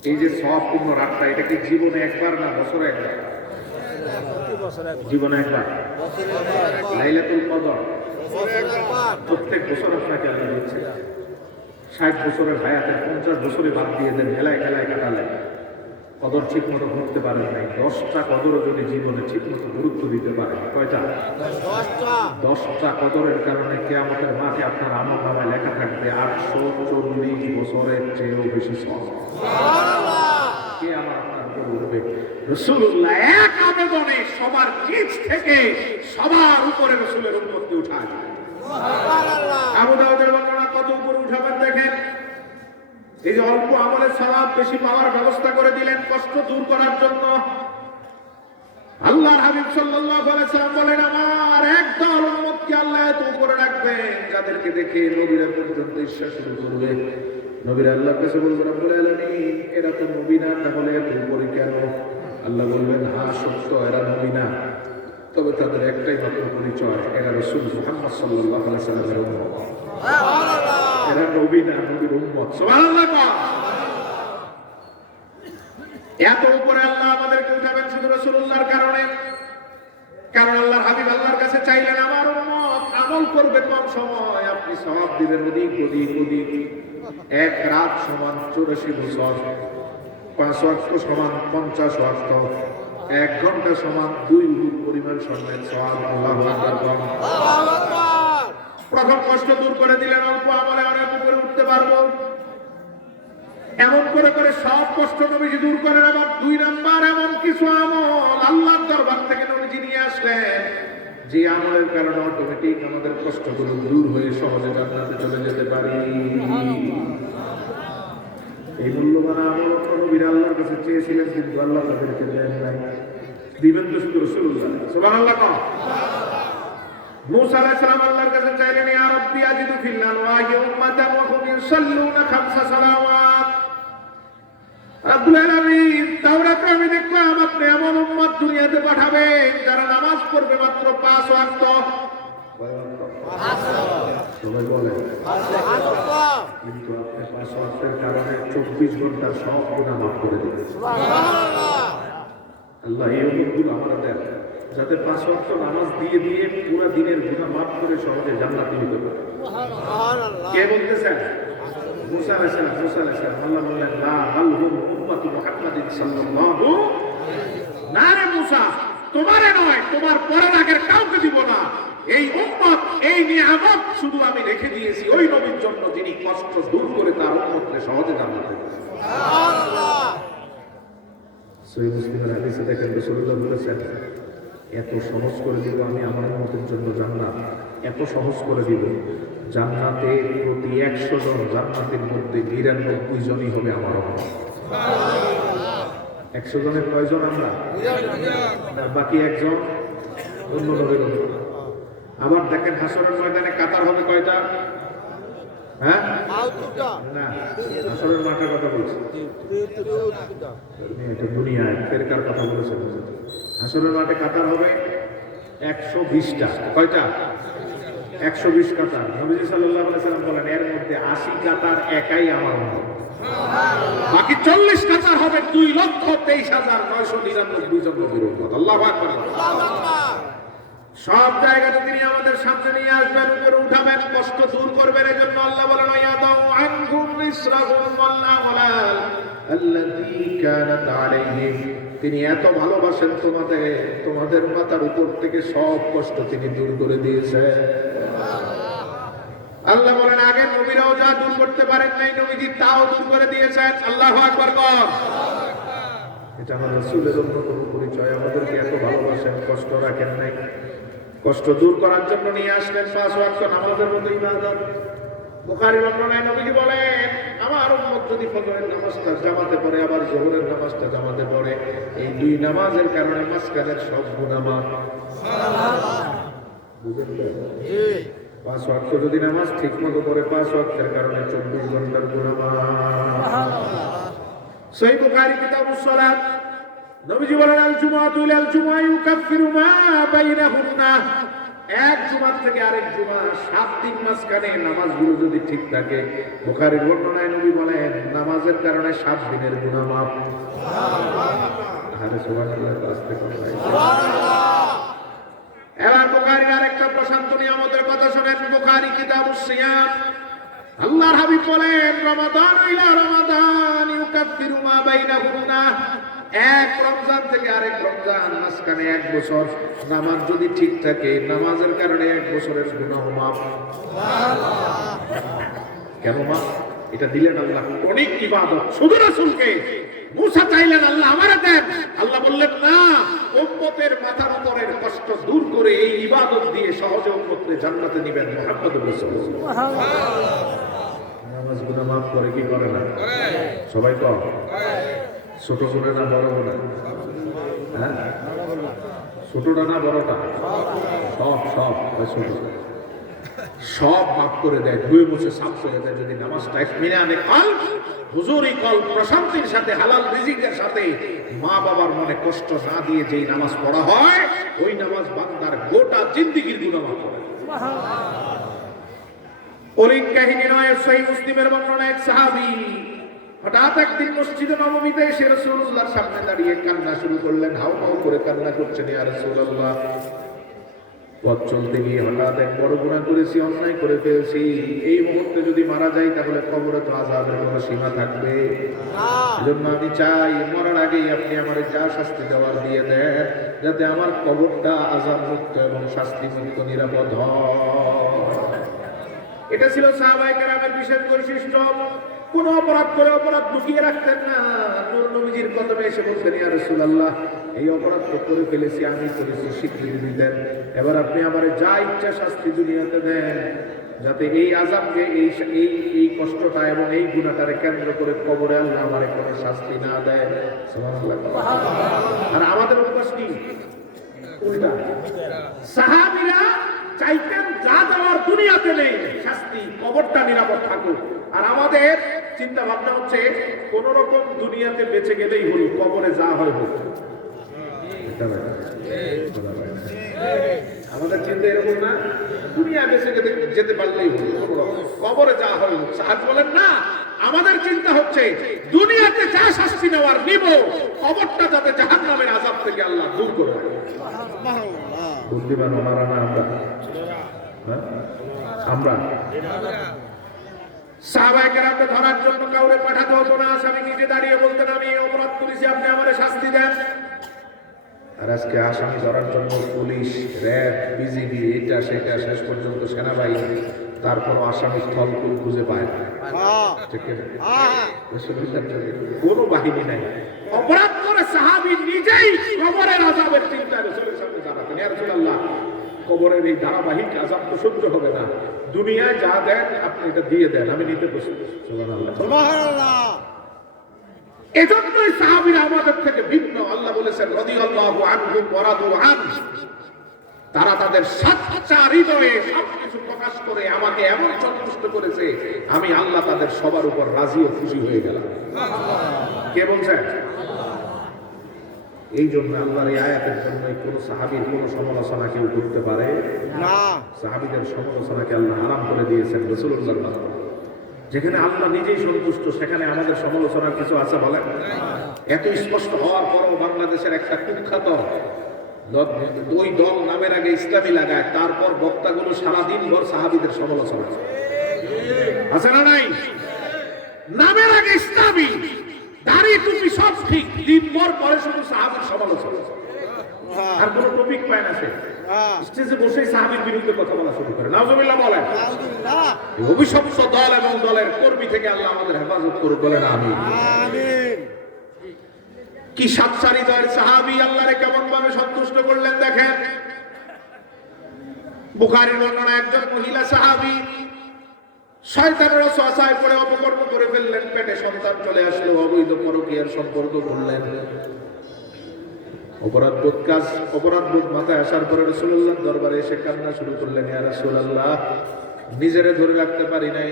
এই যে সওয়াবপূর্ণ রাতটা, এটা কি জীবনে একবার না বছরে একবার? জীবনে একবার। লাইলাতুল কদর প্রত্যেক বছর আপনাকে আল্লাহ দিচ্ছে। 60 বছরের হায়াতের 50 বছরে বাদ দিয়ে দেন, খেলায় খেলায় কাটালেন, কদর ঠিক মতো করতে পারেন নাই। 10টা কদরও যদি জীবনে ঠিক মতো গুরুত্ব দিতে পারেন, কয়টা? 10টা কদরের কারণে কিয়ামতের মাঠে আপনার আমল নামায় লেখা থাকবে 840 বছরের চেয়েও বেশি সওয়াব। কে আমার আপনার উপর উঠবে? রাসূলুল্লাহ এক আবেদনে সবার নিচ থেকে সবার উপরে রাসূলের উম্মতকে উঠায়। আবু দাউদের বর্ণনা, কত উপরে উঠাবেন দেখেন। এই যে অল্প আমলের সওয়াব বেশি পাওয়ার ব্যবস্থা করে দিলেন কষ্ট দূর করার জন্য। আল্লাহর হাবিব সাল্লাল্লাহু আলাইহি ওয়াসাল্লাম বলেন, আমার একদল উম্মতকে আল্লাহ এত উপরে রাখবেন যাদেরকে দেখে নবীরা পর্যন্ত ঈর্ষা শুরু করবে। নবীরা আল্লাহর কাছে বলবেন, রব্বুল আলামিন, এরা তো নবী না, তাহলে এত উপরে কেন? আল্লাহ বলবেন, হ্যাঁ সত্য, এরা নবী না, তবে তাদের একটাই মাত্র পরিচয়, এরা রাসূল মুহাম্মদ সাল্লাল্লাহু আলাইহি ওয়াসাল্লামের উম্মত। এরা নবী না, নবীর উম্মত। সুবহানাল্লাহ। এত উপরে আল্লাহ আমাদেরকে উঠাবেন শুধু রাসূলুল্লাহর কারণে। কারণ আল্লাহর হাবিব আল্লাহর কাছে চাইলেন, আমার উম্মত আমল করবে কম সময়, আপনি সওয়াব দিবেন অধিক অধিক অধিক। এক রাত সমান 84 বছর, 5 ওয়াক্ত সমান 50 ওয়াক্ত, 1 ঘন্টা সমান 2 উহুদ পরিমাণ স্বর্ণের সওয়াব। আল্লাহু আকবার। প্রথম কষ্ট দূর করে দিলেন, অল্প আমলে অনেক উপরে উঠতে পারবো। এমন করে করে সব কষ্ট নবীজি দূর করেন। আবার 2 নাম্বার এমন কিছু আমল আল্লাহর দরবার থেকে নবীজি নিয়ে আসলেন, যে আমলের কারণে অটোমেটিক আমাদের কষ্টগুলো দূর হয়ে সহজে জান্নাতে চলে যেতে পারি। এই মূল্যবান আমল নবীরা আল্লাহর কাছে চেয়েছিলেন, কিন্তু আল্লাহ তাদেরকে দেন নাই। দিবেন তো শুধু রাসূলুল্লাহ। সুবহানাল্লাহ। মুসা আলাইহিস সালাম আল্লাহর কাছে চাইলেন, ইয়া রাব্বি আজিদু ফিল আনওয়াহি উম্মাতান ওয়া হুম ইউসাল্লুনা 5 সালাওয়াত। রব্বুল আলামিন, তাওরাতে আমি দেখলাম আপনি এমন উম্মত দুনিয়াতে পাঠাবেন যারা নামাজ পড়বে মাত্র 5 ওয়াক্ত। সবাই বলে কিন্তু আপনি 5 ওয়াক্তের কারণে 24 ঘন্টার সব গুনাহ মাফ করে দিবেন। সুবহানাল্লাহ। আল্লাহ এই অনুগ্রহ আমরা দেন, যাতে 5 ওয়াক্ত নামাজ দিয়ে দিয়ে পুরো দিনের গুনাহ মাফ করে সহজে জান্নাতে যেতে পারে। সুবহানাল্লাহ। কে বলতেছেন? মুসা আলাইহিস সালাম। আল্লাহ বললেন, লা বাল হুম উম্মতু মুহাম্মাদিন সাল্লাল্লাহু। না রে মুসা, তোমারে নয়, তোমার পরের আগের কাউকে দিব না। এই উম্মত, এই নিয়ামত শুধু আমি রেখে দিয়েছি ওই নবীর জন্য, যিনি কষ্ট দূর করে তার উম্মতকে সহজে জান্নাতে দিবেন। সুবহানাল্লাহ। সহিহ মুসলিমের হাদিসে দেখেন রাসূলুল্লাহ বলেছেন, এত সহজ করে দিব আমি আমার উম্মতের জন্য জান্নাত, এত সহজ করে দিব, জান্নাতে প্রতি 100 জন জান্নাতের মধ্যে 99 জনই হবে আমার উম্মত। 100 জনের কয়জন আমরা? আর বাকি একজন অন্য নবীর উম্মত। আবার দেখেন হাসরের ময়দানে কাতার হবে কয়টা? হ্যাঁ না, হাসরের মাঠের কথা বলছি, এটা দুনিয়ায় ফেরকার কথা বলেছেন। হাসরের মাঠে কাতার হবে 120টা। কয়টা? 120 কাতার। নবীজি সাল্লাল্লাহু আলাইহি সাল্লাম বলেন, এর মধ্যে 80 কাতার একাই আমার উম্মত। বাকি 40 কাতার হবে 2,23,999 জন নবীর উম্মত। আল্লাহু আকবার। সব জায়গাতে তিনি আমাদের সামনে নিয়ে আসবেন, উপরে উঠাবেন, কষ্ট দূর করবেন। এজন্য আল্লাহ বলেন, ইয়াদাউ আনহুম ইসরাহুম ওয়াল আগলাল আল্লাতী কানাত আলাইহিম। তিনি এত ভালোবাসেন তোমাদের, তোমাদের মাথার উপর থেকে সব কষ্ট তিনি দূর করে দিয়েছেন। আল্লাহ বলেন, আগের নবীরাও যা দূর করতে পারেন নাই, নবীজি তাও দূর করে দিয়েছেন। আল্লাহু আকবার কর। এটা আমাদের রাসূলের অন্যতম পরিচয়, আমাদেরকে এত ভালোবাসেন, কষ্ট রাখেন নাই, কষ্ট দূর করার জন্য নিয়ে আসলেন 5 ওয়াক্ত নামাজের মতো ইবাদত। বুখারীর বর্ণনায় নবীজি বলেন, আমার উম্মত যদি ফজরের নামাজটা জামাতে পড়ে, আবার যোহরের নামাজটা জামাতে পড়ে, এই 2 নামাজের কারণে মাসকানের সব গুনাহ মাফ। সুবহানাল্লাহ। বুঝলেন? জি। 5 ওয়াক্ত যদি নামাজ ঠিকমতো করে, 5 ওয়াক্তের কারণে 24 ঘন্টার গুনাহ মাফ। সুবহানাল্লাহ। সহিহ বুখারী কিতাবুস সালাত, নবীজি বলেন, আল জুমআতু ইলাল জুমআ ইউকাফিরু মা বাইনাহুন্না। এক জুমার থেকে আরেক জুমা 7 দিন মাঝখানে নামাজগুলো যদি ঠিক থাকে, বুখারীর বর্ণনায় নবী বলেন, নামাজের কারণে 7 দিনের গুনাহ মাফ। সুবহানাল্লাহ। আরে সুবহানাল্লাহ, আস্তে করে ভাই। সুবহানাল্লাহ। এবার বুখারীর আরেকটা প্রশান্ত নিয়ামতের কথা শুনেন, বুখারী কিতাবুস সিয়াম। আল্লাহর হাবিব বলেন, রমাদান ইলা রমাদান ইউকাফিরু মা বাইনাহুন্না। এক রমজান থেকে আরেক রমজান মাঝখানে 1 বছর নামাজ যদি ঠিক থাকে, নামাজের কারণে 1 বছরের গুনাহ মাফ। সুবহানাল্লাহ। কেন মাফ? এটা দিলেন আল্লাহ অনেক ইবাদত শুধু রাসূলকে। মুসা চাইলেন, আল্লাহ আমারে দেন। আল্লাহ বললেন, না, উম্মতের মাথার উপরের কষ্ট দূর করে এই ইবাদত দিয়ে সহজে উম্মতকে জান্নাতে নিবেন মুহাম্মদুর রাসূলুল্লাহ। সুবহানাল্লাহ। নামাজ গুনাহ মাফ করে কি করে না? সবাই কর। ছোট করে না বড় করে? হ্যাঁ, ছোটটা না বড়টা? সব সব ছোট, সব মাফ করে দেয়, ধুয়ে মুছে সাফ করে দেয়। যদি নামাজটা ইতমিনানে কলব, হুজুরি কলব, প্রশান্তির সাথে, হালাল রিজিকের সাথে, মা বাবার মনে কষ্ট না দিয়ে যেই নামাজ পড়া হয়, ওই নামাজ বান্দার গোটা জিন্দেগীর গুনাহ মাফ করে। সুবহানাল্লাহ। অলিক কাহিনী নয়, সহিহ মুসলিমের বর্ণনা, এক সাহাবী হঠাৎ একদিন মসজিদে নববীতে এসে রাসূলুল্লাহর সামনে দাঁড়িয়ে কান্না শুরু করলেন। হাউ হাউ করে কান্না করছেন, ইয়া রাসূলুল্লাহ, পথ চলতে গিয়ে হঠাৎ এক বড় গুনাহ করেছি, অন্যায় করে ফেলছি, এই মুহূর্তে যদি মারা যাই তাহলে কবরে তো আযাবের কোনো সীমা থাকবে। এজন্য আমি চাই মরার আগেই আপনি আমার যা শাস্তি দেওয়ার দিয়ে দেন, যাতে আমার কবরটা আযাব মুক্ত এবং শাস্তি মুক্ত নিরাপদ হয়। এটা ছিল সাহাবায়ে কেরামের বিশেষ বৈশিষ্ট্য। কোন অপরাধ করে অপরাধ লুকিয়ে রাখতেন না। নূর নবীজির কদমে এসে বলতেন, ইয়া রাসূলুল্লাহ, এই অপরাধ তো করে ফেলেছি, আমি করেছি, স্বীকৃতি দিতেন। এবার আপনি আমারে যা ইচ্ছা শাস্তি দুনিয়াতে দেন, যাতে এই আযাবকে, এই কষ্টটা এবং এই গুনাহটারে কেন্দ্র করে কবরে আল্লাহ আমারে কোনো শাস্তি না দেয়। সুবহানাল্লাহ। আর আমাদের অভ্যাস কি? উল্টা। সাহাবীরা চাইতেন যা দেওয়ার দুনিয়াতে নেই, শাস্তি, কবরটা নিরাপদ থাকুক। আর আমাদের চিন্তা ভাবনা হচ্ছে কোন রকম দুনিয়াতে বেঁচে গেলেই হল, কবরে যা হয় হোক। আমাদের চিন্তা এরকম না, দুনিয়া বেঁচে যেতে পারলেই হল, কবরে যা হয় হোক। সাহাব বলেন না, আমাদের চিন্তা হচ্ছে দুনিয়াতে যা শাস্তি নেওয়ার নিব, কবরটা যাতে জাহান্নামের আযাব থেকে আল্লাহ দূর করে রাখে। বুদ্ধিমান ওনারা না আমরা সাহাবায়ে কেরামকে ধরার জন্য কাউরে পাঠাতে হতো না। আসামি নিজে দাঁড়িয়ে বলতেন, আমি এই অপরাধ করেছি, আপনি আমারে শাস্তি দেন। আর আজকে আসামি ধরার জন্য পুলিশ, র্যাব, বিজিবি, এটা সেটা, শেষ পর্যন্ত সেনাবাহিনী, তারপর আসামি স্থলকুল খুঁজে পায় না। কোন বাহিনী নাই। অপরাধ করে সাহাবী নিজেই কবরের আযাবের চিন্তা রাসূলের সামনে জানাতেন, ইয়া রাসূলুল্লাহ, কবরের এই ধারাবাহিক আযাব তো সহ্য হবে না, দুনিয়ায় যা দেন আপনি এটা দিয়ে দেন, আমি নিতে প্রস্তুত। সুবহানাল্লাহ, সুবহানাল্লাহ। এজন্যই সাহাবীরা আমাদের থেকে ভিন্ন। আল্লাহ বলেছেন, রাদিয়াল্লাহু আনহু ওয়া রাদু আন। তারা তাদের সচ্চা হৃদয়ে সবকিছু প্রকাশ করে আমাকে এমন সন্তুষ্ট করেছে, আমি আল্লাহ তাদের সবার উপর রাজি ও খুশি হয়ে গেলাম। কে বলছেন? এই জন্য আল্লাহর এই আয়াতের জন্য কোন সাহাবীর কোন সমালোচনা কেউ করতে পারে না। সাহাবীদের সমালোচনাকে আল্লাহ হারাম করে দিয়েছেন রাসূলুল্লাহ। যেখানে আল্লাহ নিজেই সন্তুষ্ট, সেখানে আমাদের সমালোচনার কিছু আছে বলেন? এত স্পষ্ট হওয়ার পরও বাংলাদেশের একটা কুখ্যাত দুই দল নামের আগে ইসলামী লাগায়, তারপর বক্তাগুলো সারাদিন ভর সাহাবীদের সমালোচনা আছে না নাই? নামের আগে ইসলামী, দাড়ি টুপি সব ঠিক, দিনভর পরে শুধু সাহাবীর সমালোচনা, আর কোনো টপিক পায় না। সে স্টেজে বসে সাহাবীর বিরুদ্ধে কথা বলা শুরু করে। নাউজুবিল্লাহ বলেন। অভিশপ্ত দল এবং দলের কর্মী থেকে আল্লাহ আমাদের হেফাজত করুক, বলেন আমিন। কি সাতসারি দয়ের সাহাবী আল্লাহরে কেমন ভাবে সন্তুষ্ট করলেন দেখেন। বুখারীর বর্ণনা, একজন মহিলা সাহাবী শয়তানের ওয়াসওয়াসায় পড়ে অপকর্ম করে ফেললেন, পেটে সন্তান চলে আসলো, অবৈধ পরকীয়ার সম্পর্ক করলেন। অপরাধবোধ মাথায় আসার পরে রাসূলুল্লাহর দরবারে এসে কান্না শুরু করলেন, ইয়া রাসূলুল্লাহ, নিজেরে ধরে রাখতে পারি নাই,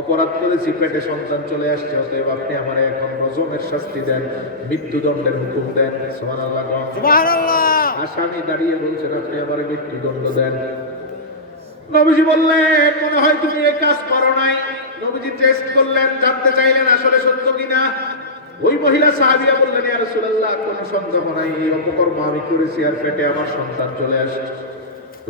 অপরাধ করেছি, পেটে সন্তান চলে আসছে, অতএব আপনি আমারে এখন রজমের শাস্তি দেন, মৃত্যুদণ্ডের হুকুম দেন। সুবহানাল্লাহ, সুবহানাল্লাহ। আসামি দাঁড়িয়ে বলছেন, আপনি আমারে মৃত্যুদণ্ড দেন। নবীজি বললেন, মনে হয় তুমি এই কাজ করো নাই। নবীজি টেস্ট করলেন, জানতে চাইলেন আসলে সত্য কিনা। ওই মহিলা সাহাবিয়া বললেন, ইয়া রাসূলুল্লাহ, কোনো সন্দেহ নাই, এই অপকর্ম আমি করেছি, আর পেটে আমার সন্তান চলে আসছে।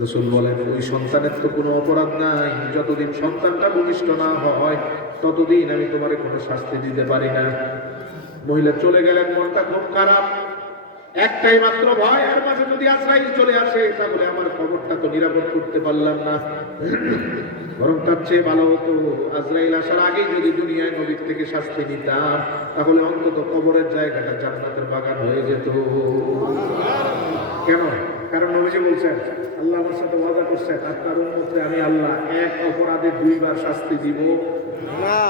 রাসূল বলেন, ওই সন্তানের তো কোনো অপরাধ নাই, যতদিন সন্তানটা ভূমিষ্ঠ না হয় ততদিন আমি তোমারে কোনো শাস্তি দিতে পারি না। মহিলা চলে গেলেন, মনটা খুব খারাপ, একটাই মাত্র ভয়, আর মাঝে যদি আজরাইল চলে আসে তাহলে আমার খবরটা তো নিরাপদ করতে পারলাম না। বরং তার চেয়ে ভালো হতো আজরাইল আসার আগেই যদি দুনিয়ায় নবীর থেকে শাস্তি নিতাম, তাহলে অন্তত কবরের জায়গাটা জান্নাতের বাগান হয়ে যেত। কেন? কারণ নবীজি বলছেন, আল্লাহ আমার সাথে ওয়াদা করছেন, আপনার উম্মতে আমি আল্লাহ এক অপরাধে দুইবার শাস্তি দিব না।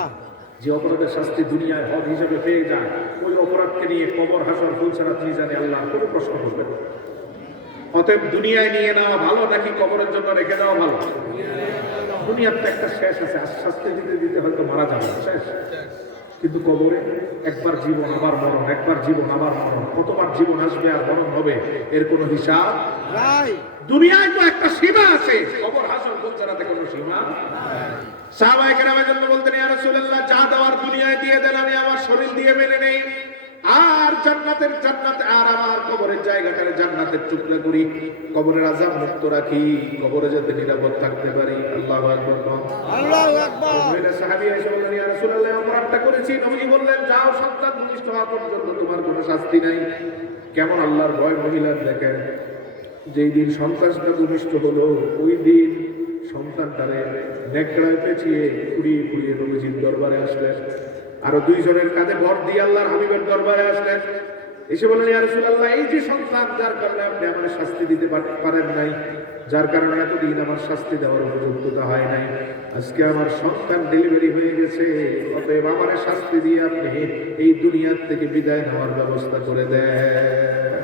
যে অপরাধের শাস্তি দুনিয়ায় হদ হিসেবে পেয়ে যায়, ওই অপরাধকে নিয়ে কবর, হাসর, ফুলসেরাত মিজানে আল্লাহ কোনো প্রশ্ন করবেন না। অতএব দুনিয়ায় নিয়ে নেওয়া ভালো নাকি কবরের জন্য রেখে দেওয়া ভালো? দুনিয়ার তো একটা শেষ আছে, শাস্তি দিতে দিতে হয়তো মারা যাবে, শেষ। কিন্তু কবরে একবার জীবন আবার মরণ, একবার জীবন আবার মরণ, কতবার জীবন আসবে আর মরণ হবে এর কোনো হিসাব নাই। দুনিয়ায় তো একটা সীমা আছে, কবর, হাসর, ফুলসেরাতে কোনো সীমা নাই। সাহাবায়ে কেরামের জন্য বলতেন, ইয়া রাসূলুল্লাহ, যা দেওয়ার দুনিয়ায় দিয়ে দেন, আমি আমার শরীর দিয়ে মেনে নেই। আর জান্নাতের জান্নাতে আর আমার কবরের জায়গাটারে জান্নাতের টুকরা করি, কবরের আযাব মুক্ত রাখি, কবরে যাতে নিরাপদ থাকতে পারি। আল্লাহু আকবার। আল্লাহু আকবার। মহিলা সাহাবী এসে বললেন, ইয়া রাসূলুল্লাহ, অপরাধটা করেছি। নবীজি বললেন, যাও, সন্তান ভূমিষ্ঠ হওয়া পর্যন্ত তোমার কোনো শাস্তি নাই। কেমন আল্লাহর ভয় মহিলার দেখেন, যেই দিন সন্তানটা ভূমিষ্ঠ হলো ওই দিন সন্তানটারে নেকড়ায় পেঁচিয়ে কুড়িয়ে কুড়িয়ে নবীজির দরবারে আসলেন। আরো দুইজনের কাঁধে ভর দিয়ে আল্লাহর হাবিবের দরবারে আসলেন। এসে বললেন, ইয়া রাসূলুল্লাহ, এই যে সন্তান যার কারণে আপনি আমার শাস্তি দিতে পারেন নাই, যার কারণে এতদিন আমার শাস্তি দেওয়ার উপযুক্ততা হয় নাই, আজকে আমার সন্তান ডেলিভারি হয়ে গেছে, অতএব আমার শাস্তি দিয়ে আপনি এই দুনিয়ার থেকে বিদায় নেওয়ার ব্যবস্থা করে দেন।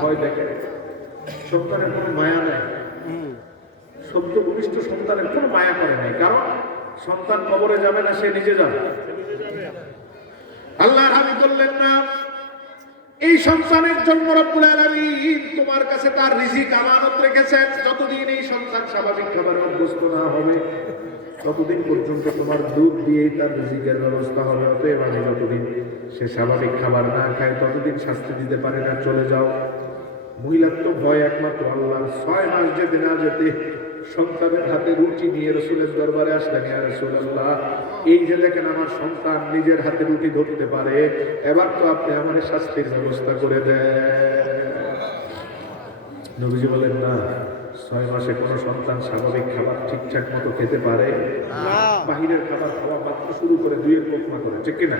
ভয় দেখে সন্তানের কোনো মায়া নাই, সদ্য ভূমিষ্ঠ সন্তানের কোনো মায়া করে নাই, কারণ সন্তান কবরে যাবে না, সে নিজে যাবে। আল্লাহর হাবিব বললেন, না, এই সন্তানের জন্য রব্বুল আলামিন তোমার কাছে তার রিজিক আমানত রেখেছেন। যতদিন এই সন্তান স্বাভাবিক খাবারে অভ্যস্ত না হবে ততদিন পর্যন্ত তোমার দুধ দিয়েই তার রিজিকের ব্যবস্থা হবে। অতএব আমি যতদিন সে স্বাভাবিক খাবার না খায় ততদিন শাস্তি দিতে পারে না, চলে যাও। মহিলার তো ভয় একমাত্র আল্লাহ। 6 মাস যেতে না যেতে সন্তানের হাতে রুটি নিয়ে রাসূলের দরবারে আসলেন, ইয়া রাসূলুল্লাহ, এই যে দেখেন আমার সন্তান নিজের হাতে রুটি ধরতে পারে, এবার তো আপনি আমার শাস্তির ব্যবস্থা করে দেন। নবীজি বলেন, না, 6 মাসে কোনো সন্তান স্বাভাবিক খাবার ঠিকঠাক মতো খেতে পারে? বাহিরের খাবার খাওয়া মাত্র শুরু করে 2 লোকমা করে, ঠিক কিনা?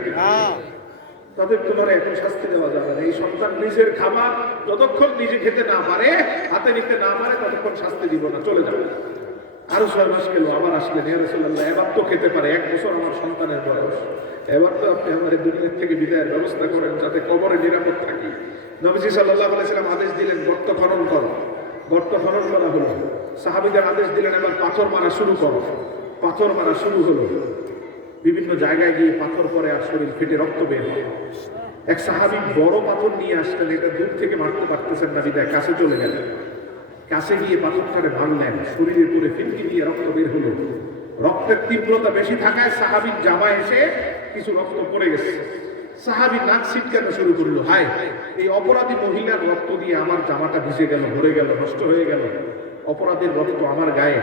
তাদের তোমার এখন শাস্তি দেওয়া যাবে না। এই সন্তান নিজের খাবার যতক্ষণ নিজে খেতে না পারে, হাতে নিতে না পারে, ততক্ষণ শাস্তি দিব না, চলে যাবে। আরো 6 মাস গেল, আবার আসলেন, ইয়া রাসূলুল্লাহ, এবার তো খেতে পারে, 1 বছর আমার সন্তানের বয়স, এবার তো আপনি আমার দুনিয়া থেকে বিদায়ের ব্যবস্থা করেন যাতে কবরে নিরাপদ থাকি। নবীজি সাল্লাল্লাহু আলাইহি সাল্লাম আদেশ দিলেন, গর্ত খনন করো। গর্ত খনন করা হলো। সাহাবীদের আদেশ দিলেন, এবার পাথর মারা শুরু করো। পাথর মারা শুরু হলো। বিভিন্ন জায়গায় গিয়ে পাথর পরে আর শরীর ফেটে রক্ত বের হয়। এক সাহাবী বড় পাথর নিয়ে আসলেন, এটা দূর থেকে মারতে পারতেছেন না, বিদায় কাছে চলে গেলেন। কাছে গিয়ে পাথরটারে মারলেন, শরীরে পুরে ফিনকি দিয়ে রক্ত বের হলো। রক্তের তীব্রতা বেশি থাকায় সাহাবীর জামা এসে কিছু রক্ত পড়ে গেছে। সাহাবী নাক ছিটকানো শুরু করলো, হায়, এই অপরাধী মহিলার রক্ত দিয়ে আমার জামাটা ভিজে গেল, ভরে গেল, নষ্ট হয়ে গেল, অপরাধের রক্ত আমার গায়ে।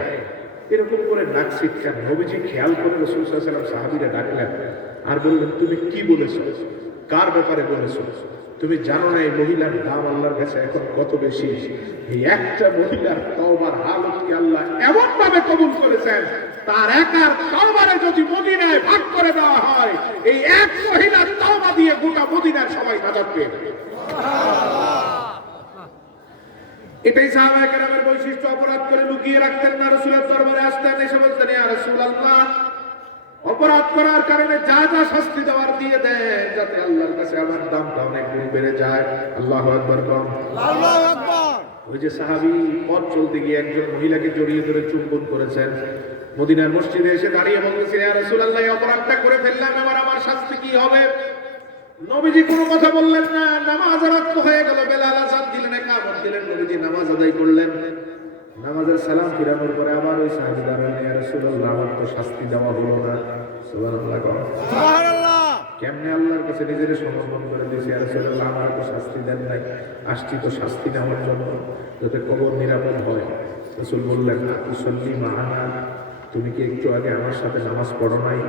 এরকম করে নাক ছিটকান। নবীজি খেয়াল করে রাসূল সাল্লাল্লাহু আলাইহি ওয়াসাল্লাম সাহাবীরা ডাকলেন আর বললেন, তুমি কি বলেছো? কার ব্যাপারে বলেছো? তুমি জানো না এই মহিলার দাম আল্লাহর কাছে এখন কত বেশি? এই একটা মহিলার তওবার হালতকে আল্লাহ এমন ভাবে কবুল করেছেন, তার একার তওবারে যদি মদিনায় ভাগ করে দেওয়া হয়, এই এক মহিলার তওবা দিয়ে গোটা মদিনার সবাই নাজাত পেয়ে যাবে। এটাই সাহাবায়ে কেরামের বৈশিষ্ট্য। অপরাধ করে লুকিয়ে রাখতেন না, রাসূলের দরবারে আসতেন, এসে বলতেন, ইয়া রাসূলুল্লাহ, অপরাধ করার কারণে যা যা শাস্তি দেওয়ার দিয়ে দেন, যাতে আল্লাহর কাছে আমার দামটা অনেক গুণ বেড়ে যায়। আল্লাহু আকবার। আল্লাহু আকবার। ওই যে সাহাবী পথ চলতে গিয়ে একজন মহিলাকে জড়িয়ে ধরে চুম্বন করেছেন, মদিনার মসজিদে এসে দাঁড়িয়ে বলতেছেন, ইয়া রাসূলুল্লাহ, এই অপরাধটা করে ফেললাম, এবার আমার শাস্তি কি হবে? নবীজি কোনো কথা বললেন না। নামাজ রক্ত হয়ে গেল, বেলাল আযান দিলেন, ইকামত দিলেন, নবীজি নামাজ আদায় করলেন। নামাজের সালাম ফিরানোর পরে আবার ওই সাহাবী দাঁড়ালেন, ইয়া রাসূলুল্লাহ, আমার তো শাস্তি দেওয়া হলো না। সুবহানাল্লাহ। সুবহানাল্লাহ। কেমনে আল্লাহর কাছে নিজের সমর্পণ করে দিয়েছে, ইয়া রাসূলুল্লাহ, আমার তো শাস্তি দেন নাই, আসছি তো শাস্তি নেওয়ার জন্য, যাতে কবর নিরাপদ হয়। রাসূল বললেন, তুসাল্লি মা'ানা, তুমি কি একটু আগে আমার সাথে নামাজ পড়ো নাই?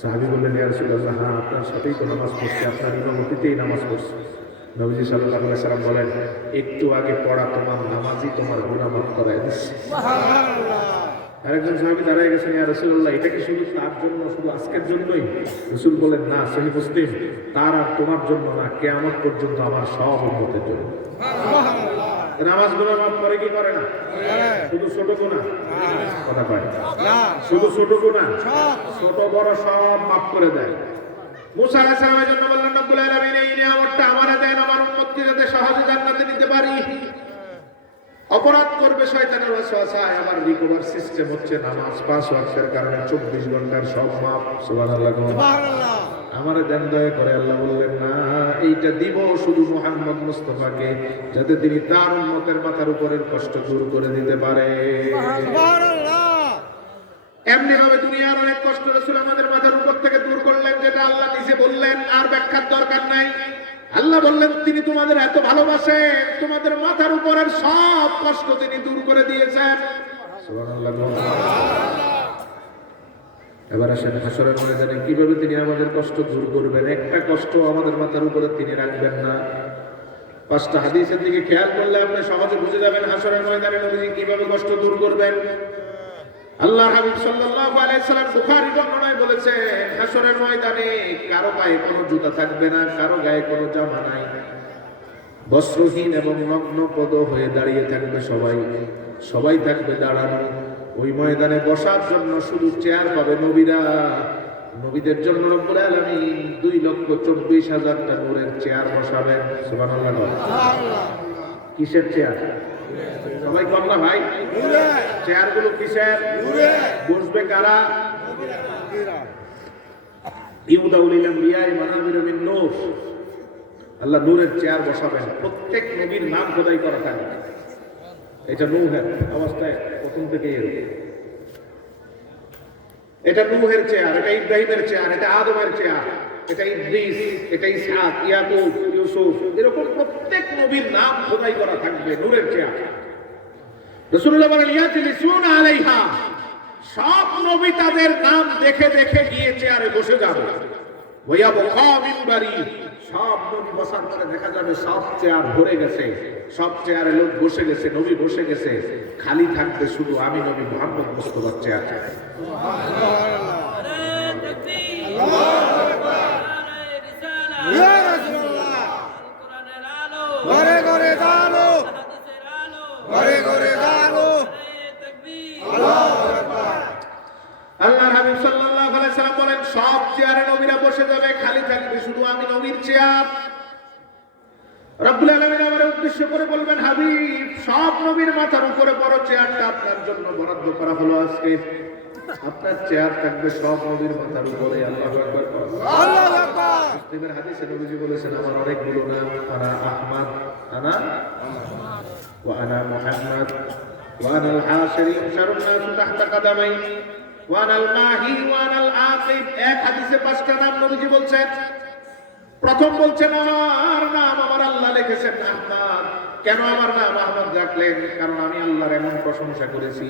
সাহাবী বললেন, ইয়া রাসূলুল্লাহ, হ্যাঁ, আপনার সাথেই তো নামাজ পড়ছি, আপনার ইমামতিতেই নামাজ পড়ছি। নবীজি সাল্লাল্লাহু আলাইহি ওয়াসাল্লাম বলেন, একটু আগে পড়া তোমার নামাজই তোমার গুনাহ মাফ করায় দিচ্ছে। সুবহানাল্লাহ। আরেকজন সাহাবী দাঁড়ায় গেছেন, ইয়া রাসূলুল্লাহ, এটা কি শুধু তার জন্য, শুধু আজকের জন্যই? রাসূল বলেন, না, সহিহ মুসলিম, তার আর তোমার জন্য না, কিয়ামত পর্যন্ত আমার সব উম্মতের জন্য। সুবহানাল্লাহ। নামাজ গুনাহ মাফ করে কি করে না? শুধু ছোট গুনাহ? কথা কয় না, শুধু ছোট গুনাহ, সব। ছোট বড় সব মাফ করে দেয়। মুসা আলাইহিস সালামের জন্য বললেন, রব্বুল আলামিন, এই নিয়ামতটা আমারে দেন, আমার উম্মতকে যাতে সহজে জান্নাতে নিতে পারি। অপরাধ করবে শয়তানের ওয়াসওয়াসায়, আবার রিকভার সিস্টেম হচ্ছে নামাজ, 5 ওয়াক্তের কারণে 24 ঘন্টার সব মাপ। সুবহানাল্লাহ। সুবহানাল্লাহ। আমারে দেন দয়া করে। আল্লাহ বললেন, না, এইটা দিব শুধু মুহাম্মদ মুস্তাফাকে, যাতে তিনি তার উম্মতের মাথার উপরের কষ্ট দূর করে দিতে পারে। সুবহানাল্লাহ। এমনি ভাবে দুনিয়ার অনেক কষ্ট রাসূল আমাদের মাথার উপর থেকে দূর করলেন, যেটা আল্লাহ নিজে বললেন, আর ব্যাখ্যার দরকার নাই। আল্লাহ বললেন তিনি তোমাদের এত ভালোবাসেন, তোমাদের মাথার উপরের সব কষ্ট তিনি দূর করে দিয়েছেন। সুবহানাল্লাহ। এবার আসেন হাসরের ময়দানে কিভাবে তিনি আমাদের কষ্ট দূর করবেন। একটা কষ্ট আমাদের মাথার উপরে তিনি রাখবেন না। 5টা হাদিসের দিকে খেয়াল করলে আপনি সহজে বুঝে যাবেন হাসরের ময়দানে নবীজি কিভাবে কষ্ট দূর করবেন। আল্লাহ হাবিব সাল্লাল্লাহু আলাইহি সাল্লাম বুখারী বর্ণনায় বলেছেন, হাসরের ময়দানে কারো পায়ে কোনো জুতা থাকবে না, কারো গায়ে কোনো জামা নাই, বস্ত্রহীন এবং নগ্ন পদ হয়ে দাঁড়িয়ে থাকবে সবাই থাকবে দাঁড়ানো। ওই ময়দানে বসার জন্য শুধু চেয়ার পাবে নবীরা। নবীদের জন্য রব্বুল আলামিন 2,24,000টা নূরের চেয়ার বসাবেন। সুবহানাল্লাহ। কিসের চেয়ার? সবাই কম না ভাই? চেয়ার গুলো কিসের? বসবে কারা? ইউদাউলিল আমবিয়া মানাবির মিন নূর। আল্লাহ নূরের চেয়ার বসাবেন। প্রত্যেক নবীর নাম খোদাই করা থাকবে। এটা নূহের অবস্থায় প্রথম থেকে এটা নূহের চেয়ার, এটা ইব্রাহিমের চেয়ার, এটা আদমের চেয়ার, এটা ইদ্রিস, এটা ইসহাক, ইয়াকুব, ইউসুফ, এরকম প্রত্যেক নবীর নাম খোদাই করা থাকবে নূরের চেয়ার। রাসূলুল্লাহ বলেন ইয়াজলিসুনা আলাইহা, সব নবী তাদের নাম দেখে দেখে গিয়ে চেয়ারে বসে যাবে। ওয়া বুকা মিনবারি, সব নবী বসার পরে দেখা যাবে সব চেয়ার ভরে গেছে, সব চেয়ারে লোক বসে গেছে, নবী বসে গেছে, খালি থাকবে শুধু আমি নবী মুহাম্মদ মুস্তাফার চেয়ার। ইয়া রাসূলুল্লাহ, ঘরে ঘরে আলো, ঘরে ঘরে আলো। আল্লাহু আকবার। আল্লাহর হাবিব সাল্লাল্লাহু আলাইহি সাল্লাম বলেন, সব চেয়ারে নবীরা বসে যাবে, খালি থাকবে শুধু আমি নবীর চেয়ার। রব্বুল আলামিন আমাদের উদ্দেশ্য করে বলবেন, হাবিব, সব নবীর মাথার উপরে বড় চেয়ারটা আপনার জন্য বরাদ্দ করা হলো আজকে। আপনার চেয়ার থাকবে সব নবীর মাথার উপরে। আল্লাহু আকবার। আল্লাহু আকবার। মুসলিমের হাদিসে নবীজি বলেছেন, আমার অনেকগুলো নাম, আনা আহমদ, আনা ওয়া আনা মুহাম্মদ ওয়া আনা আল-হাশির ইউশারুন নাসু তাহতা কাদামাই ওয়া আনা আল-মাহি ওয়া আনা আল-আকিব। এক হাদিসে 5টা নাম নবীজি বলছেন। প্রথম বলছেন, আমার নাম আমার আল্লাহ লিখেছেন আহমদ। কেন আমার নাম আহমদ রাখলেন? কারণ আমি আল্লাহর এমন প্রশংসা করেছি,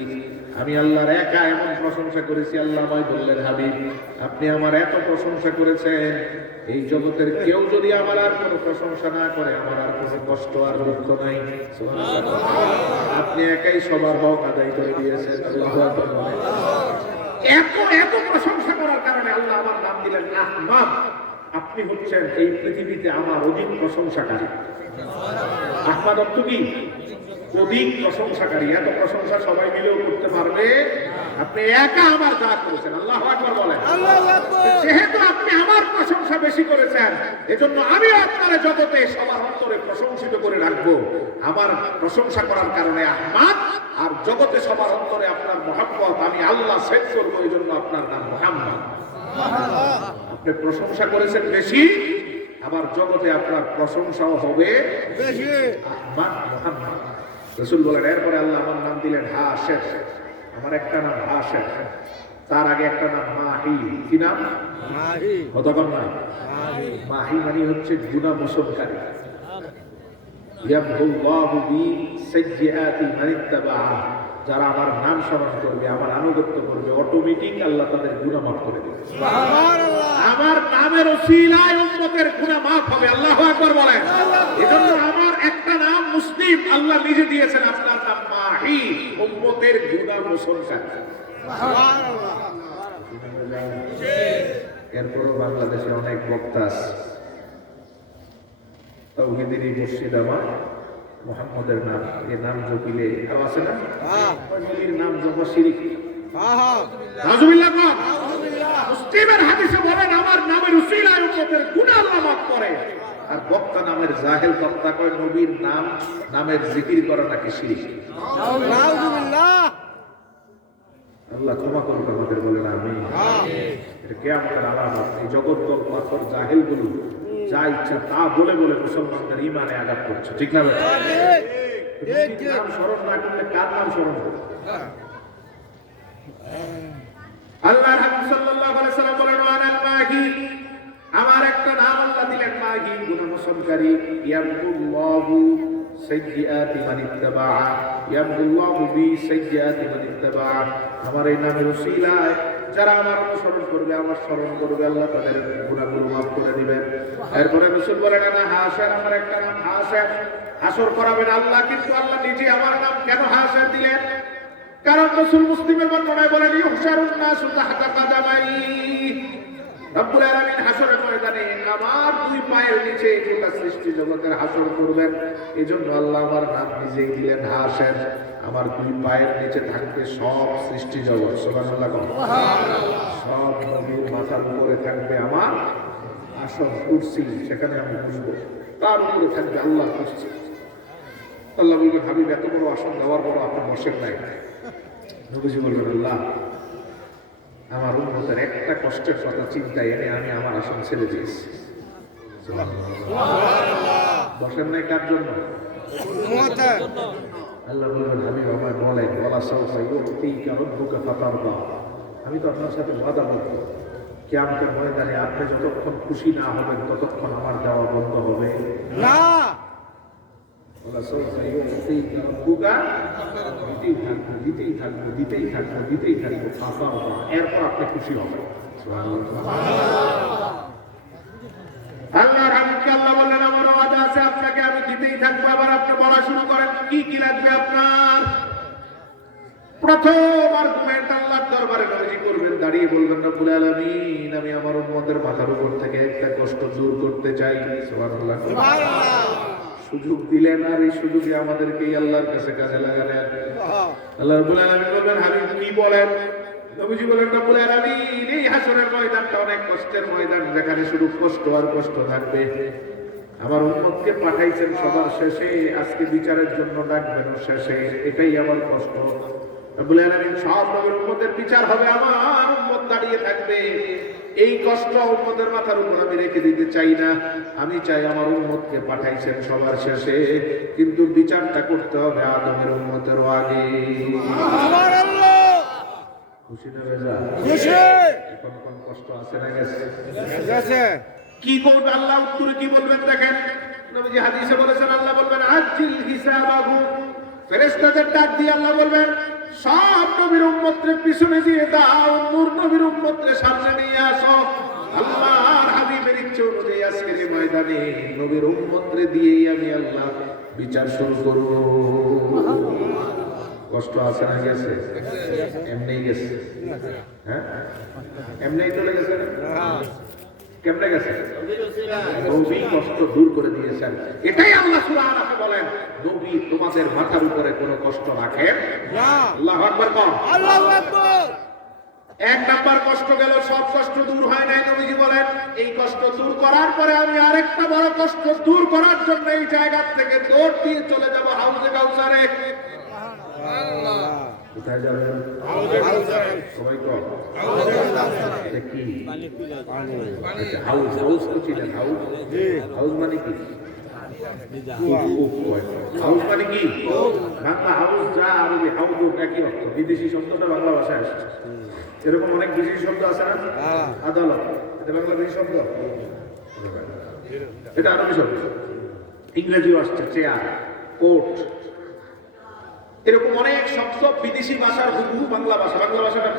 আমি আল্লাহর একা এমন প্রশংসা করেছি। আল্লাহ আমায় বললেন, হাবিব, আপনি আমার এত প্রশংসা করেছেন, এই জগতের কেউ যদি আমার আর কোনো প্রশংসা না করে, আমার আর কোনো কষ্ট আর দুঃখ নাই। সুবহানাল্লাহ। আপনি একাই সবার হক আদায় করে দিয়েছেন। আল্লাহু আকবার। এত প্রশংসা করার কারণে আল্লাহ আমার নাম দিলেন আহমদ। আপনি হচ্ছেন এই পৃথিবীতে আমার অধিক প্রশংসাকারী। আহমদ অর্থ কি? অধিক প্রশংসাকারী। এত প্রশংসা সবাই মিলেও করতে পারবে? আপনি একা আমার যা করেছেন। আল্লাহু আকবার বলেন। আল্লাহু আকবার। যেহেতু আপনি আমার প্রশংসা বেশি করেছেন, এজন্য আমি আপনার জগতে সবার অন্তরে প্রশংসিত করে রাখবো। আমার প্রশংসা করার কারণে আহমদ, আর জগতে সবার অন্তরে আপনার মহব্বত আমি আল্লাহ সেট করবো, এই জন্য আপনার নাম মুহাম্মদ। আপনি প্রশংসা করেছেন বেশি, আবার জগতে আপনার প্রশংসাও হবে বেশি। আহমদ মুহাম্মদ। রাসূল বলেন, এরপরে আল্লাহ আমার নাম দিলেন হাশের। আমার একটা নাম হাশের, তার আগে একটা নাম মাহি। কি নাম? মাহি। কতক্ষণ নাম? মাহি। মাহি মানে হচ্ছে গুনাহ মোচনকারী। ইয়াবহুল্লাহু বি সাইয়্যাতি মান ইত্তাবা, যারা আমার নাম স্মরণ করবে, আমার আনুগত্য করবে, অটোমেটিক আল্লাহ তাদের গুনাহ মাফ করে দেবে। সুবহানাল্লাহ। আমার নামের ওসিলায় উম্মতের গুনাহ মাফ হবে। আল্লাহু আকবার বলেন। এজন্য আমার একটা নাম মুসলিম আল্লাহ নিজে দিয়েছেন, আপনার নাম মাহি, উম্মতের গুনাহ মোচনকারী। সুবহানাল্লাহ। এরপরও বাংলাদেশে অনেক বক্তা আছে, তাওহীদেরই মুর্শিদ আমার মুহাম্মদের নাম, এই নাম জপিলে আর আছে না, ওই নাম জপা শিরক। নাউজুবিল্লাহ। মুসলিমের হাদিসে বলেন, আমার নামের উসিলায় উম্মতের গুনাহ আল্লাহ মাফ করে। আর বক্তা নামের জাহেল বক্তা কয় নবীর নাম, নামের জিকির করা নাকি শিরক। নাউজুবিল্লাহ। আল্লাহ ক্ষমা করুন আমাদের, বলেন আমিন। এটা কিয়ামতের আলামত। এই জগৎ পাথর জাহেলগুলো যা ইচ্ছা তা বলে বলে মুসলমানদের ঈমানে আঘাত করছে, ঠিক না ভাই? নাম স্মরণ না করলে কার নাম স্মরণ করবে? আল্লাহ হাবিব সাল্লাল্লাহু আলাইহি সাল্লাম বলেন আনাল মাহি, আমার একটা নাম আল্লাহ দিলেন মাহি, গুনাহ মোচনকারী। ইয়ামহুল্লাহু সাইয়্যাতি মান ইত্তাবা, ইয়ামহুল্লাহু বি সাইয়্যাতি মান ইত্তাবা। আমার এই নামের উসিলায় যারা আমার অনুসরণ করবে, আমার স্মরণ করবে, আল্লাহ তাদের গুনাহগুলো মাফ করে দিবেন। এরপরে রাসূল বলেন আনা হাসান, আমার একটা নাম হাসান। হাসর করাবেন আল্লাহ, কিন্তু আল্লাহ নিজে আমার নাম কেন হাসান দিলেন? কারণ রাসূল মুসলিমের বর্ণনায় বলেন ইউহশারুন নাসু তাহতা কাদামাই, রব্বুল আলামিন হাসরের ময়দানে আমার দুই পায়ের নিচে গোটা সৃষ্টি জগতের হাসর করবেন। এজন্য আল্লাহ আমার নাম নিজেই দিলেন হাসেন। আমার দুই পায়ের নিচে থাকবে সব সৃষ্টি জগৎ, সুবহানাল্লাহ। সব নবীর মাথার উপরে থাকবে আমার আসন কুরসি, সেখানে আমি বসবো। তার উপরে থাকবে আল্লাহ কুরসি। আল্লাহ বলবেন হাবিব এত বড় আসন দেওয়ার পর আপনি বসেন নাই। নবীজি বলবেন আল্লাহ আমার উম্মতের একটা কষ্টের কথা চিন্তায় এনে আমি আমার আসন ছেড়ে দিয়েছি। বসেন নাই কার জন্য? আল্লাহ বলবেন হাবিব আমায় বলেন বলা সাউফা ইউতিকা রাব্বুকা ফাতারদা, আমি তো আপনার সাথে ওয়াদা করব কিয়ামতের ময়দানে আপনি যতক্ষণ খুশি না হবেন ততক্ষণ আমার দেওয়া বন্ধ হবে না। বলা সাউফা ইউতিকা রাব্বুকা, দিতেই থাকবো ফাতারদা, এরপর আপনি খুশি হবেন। আল্লাহর হাবিবকে আল্লাহ বললেন আমার ওয়াদা আছে আপনাকে আমি দিতেই থাকবো। আবার আপনি বলা শুরু করেন কি কি লাগবে আপনার। প্রথম আর্গুমেন্ট আল্লাহর দরবারে নবীজি করবেন, দাঁড়িয়ে বলবেন রব্বুল আলামিন আমি আমার উম্মতের মাথার উপর থেকে একটা কষ্ট দূর করতে চাই। সুবহানাল্লাহ। সুযোগ দিলেন আর এই সুযোগে আমাদেরকে আল্লাহর কাছে কাজে লাগালেন। আল্লাহ রাব্বুল আলামিন বলবেন হাবিব কি বলেন? নবীজি বলেন রব্বুল আলামিন এই হাসরের ময়দানটা অনেক কষ্টের ময়দান, যেখানে শুধু কষ্ট আর কষ্ট থাকবে। আমার উম্মতকে পাঠাইছেন সবার শেষে, আজকে বিচারের জন্য ডাকবেন শেষে, এটাই আমার কষ্ট। রব্বুল আলামিন সব নবীর উম্মতের বিচার হবে, আমার উম্মত দাঁড়িয়ে থাকবে। এই কষ্ট উম্মতের মাথার উপর আমি রেখে দিতে চাই না। আমি চাই আমার উম্মতকে পাঠাইছেন সবার শেষে, কিন্তু বিচারটা করতে হবে আদমের উম্মতেরও আগে। খুশি না বেজা? কোন কোন কষ্ট আছে না গেছে? কি করবে আল্লাহ? উত্তরে কি বলবেন দেখেন। নবীজি হাদিসে বলেছেন আল্লাহ বলবেন আজ্জিল হিসাবাহু, ফেরেশতাদের ডাক দিয়ে আল্লাহ বলবেন সব নবীর উম্মতরে পিছনে দিয়ে দাও, নূর নবীর উম্মতরে সামনে নিয়ে আসো। আল্লাহর হাবিবের ইচ্ছে অনুযায়ী আজকের এই ময়দানে নবীর উম্মতরে দিয়েই আমি আল্লাহ বিচার শুরু করব। কষ্ট আছে না গেছে? এমনি গেছে, হ্যাঁ এমনি চলে গেছে না? কেমনে গেছে? নবী কষ্ট দূর করে দিয়েছেন। এটাই আল্লাহ সূরা আরাফে বলেন নবী তোমাদের মাথার উপরে কোনো কষ্ট রাখেন না। আল্লাহু আকবার কর। আল্লাহু আকবার। এক নাম্বার কষ্ট গেল, সব কষ্ট দূর হয় নাই। নবীজি বলেন এই কষ্ট দূর করার পরে আমি আরেকটা বড় কষ্ট দূর করার জন্য এই জায়গা থেকে দৌড় দিয়ে চলে যাব হাউজে কাউসারে। কোথায় যাবেন? সবাই কর। এটা কি? হাউস। হাউস তো ছিলেন হাউস। হাউস মানে কি? হাউস মানে কি? বাংলা হাউস যা আরবি হাউস একই অর্থ। বিদেশি শব্দটা বাংলা ভাষায় আসছে। এরকম অনেক বিদেশি শব্দ আছে না? আদালত, এটা বাংলাদেশি শব্দ, এটা আরবি শব্দ। ইংরেজিও আসছে, চেয়ার, কোর্ট, এরকম অনেক শব্দ বিদেশি ভাষার হুবহু বাংলা ভাষা। বাংলা ভাষাটা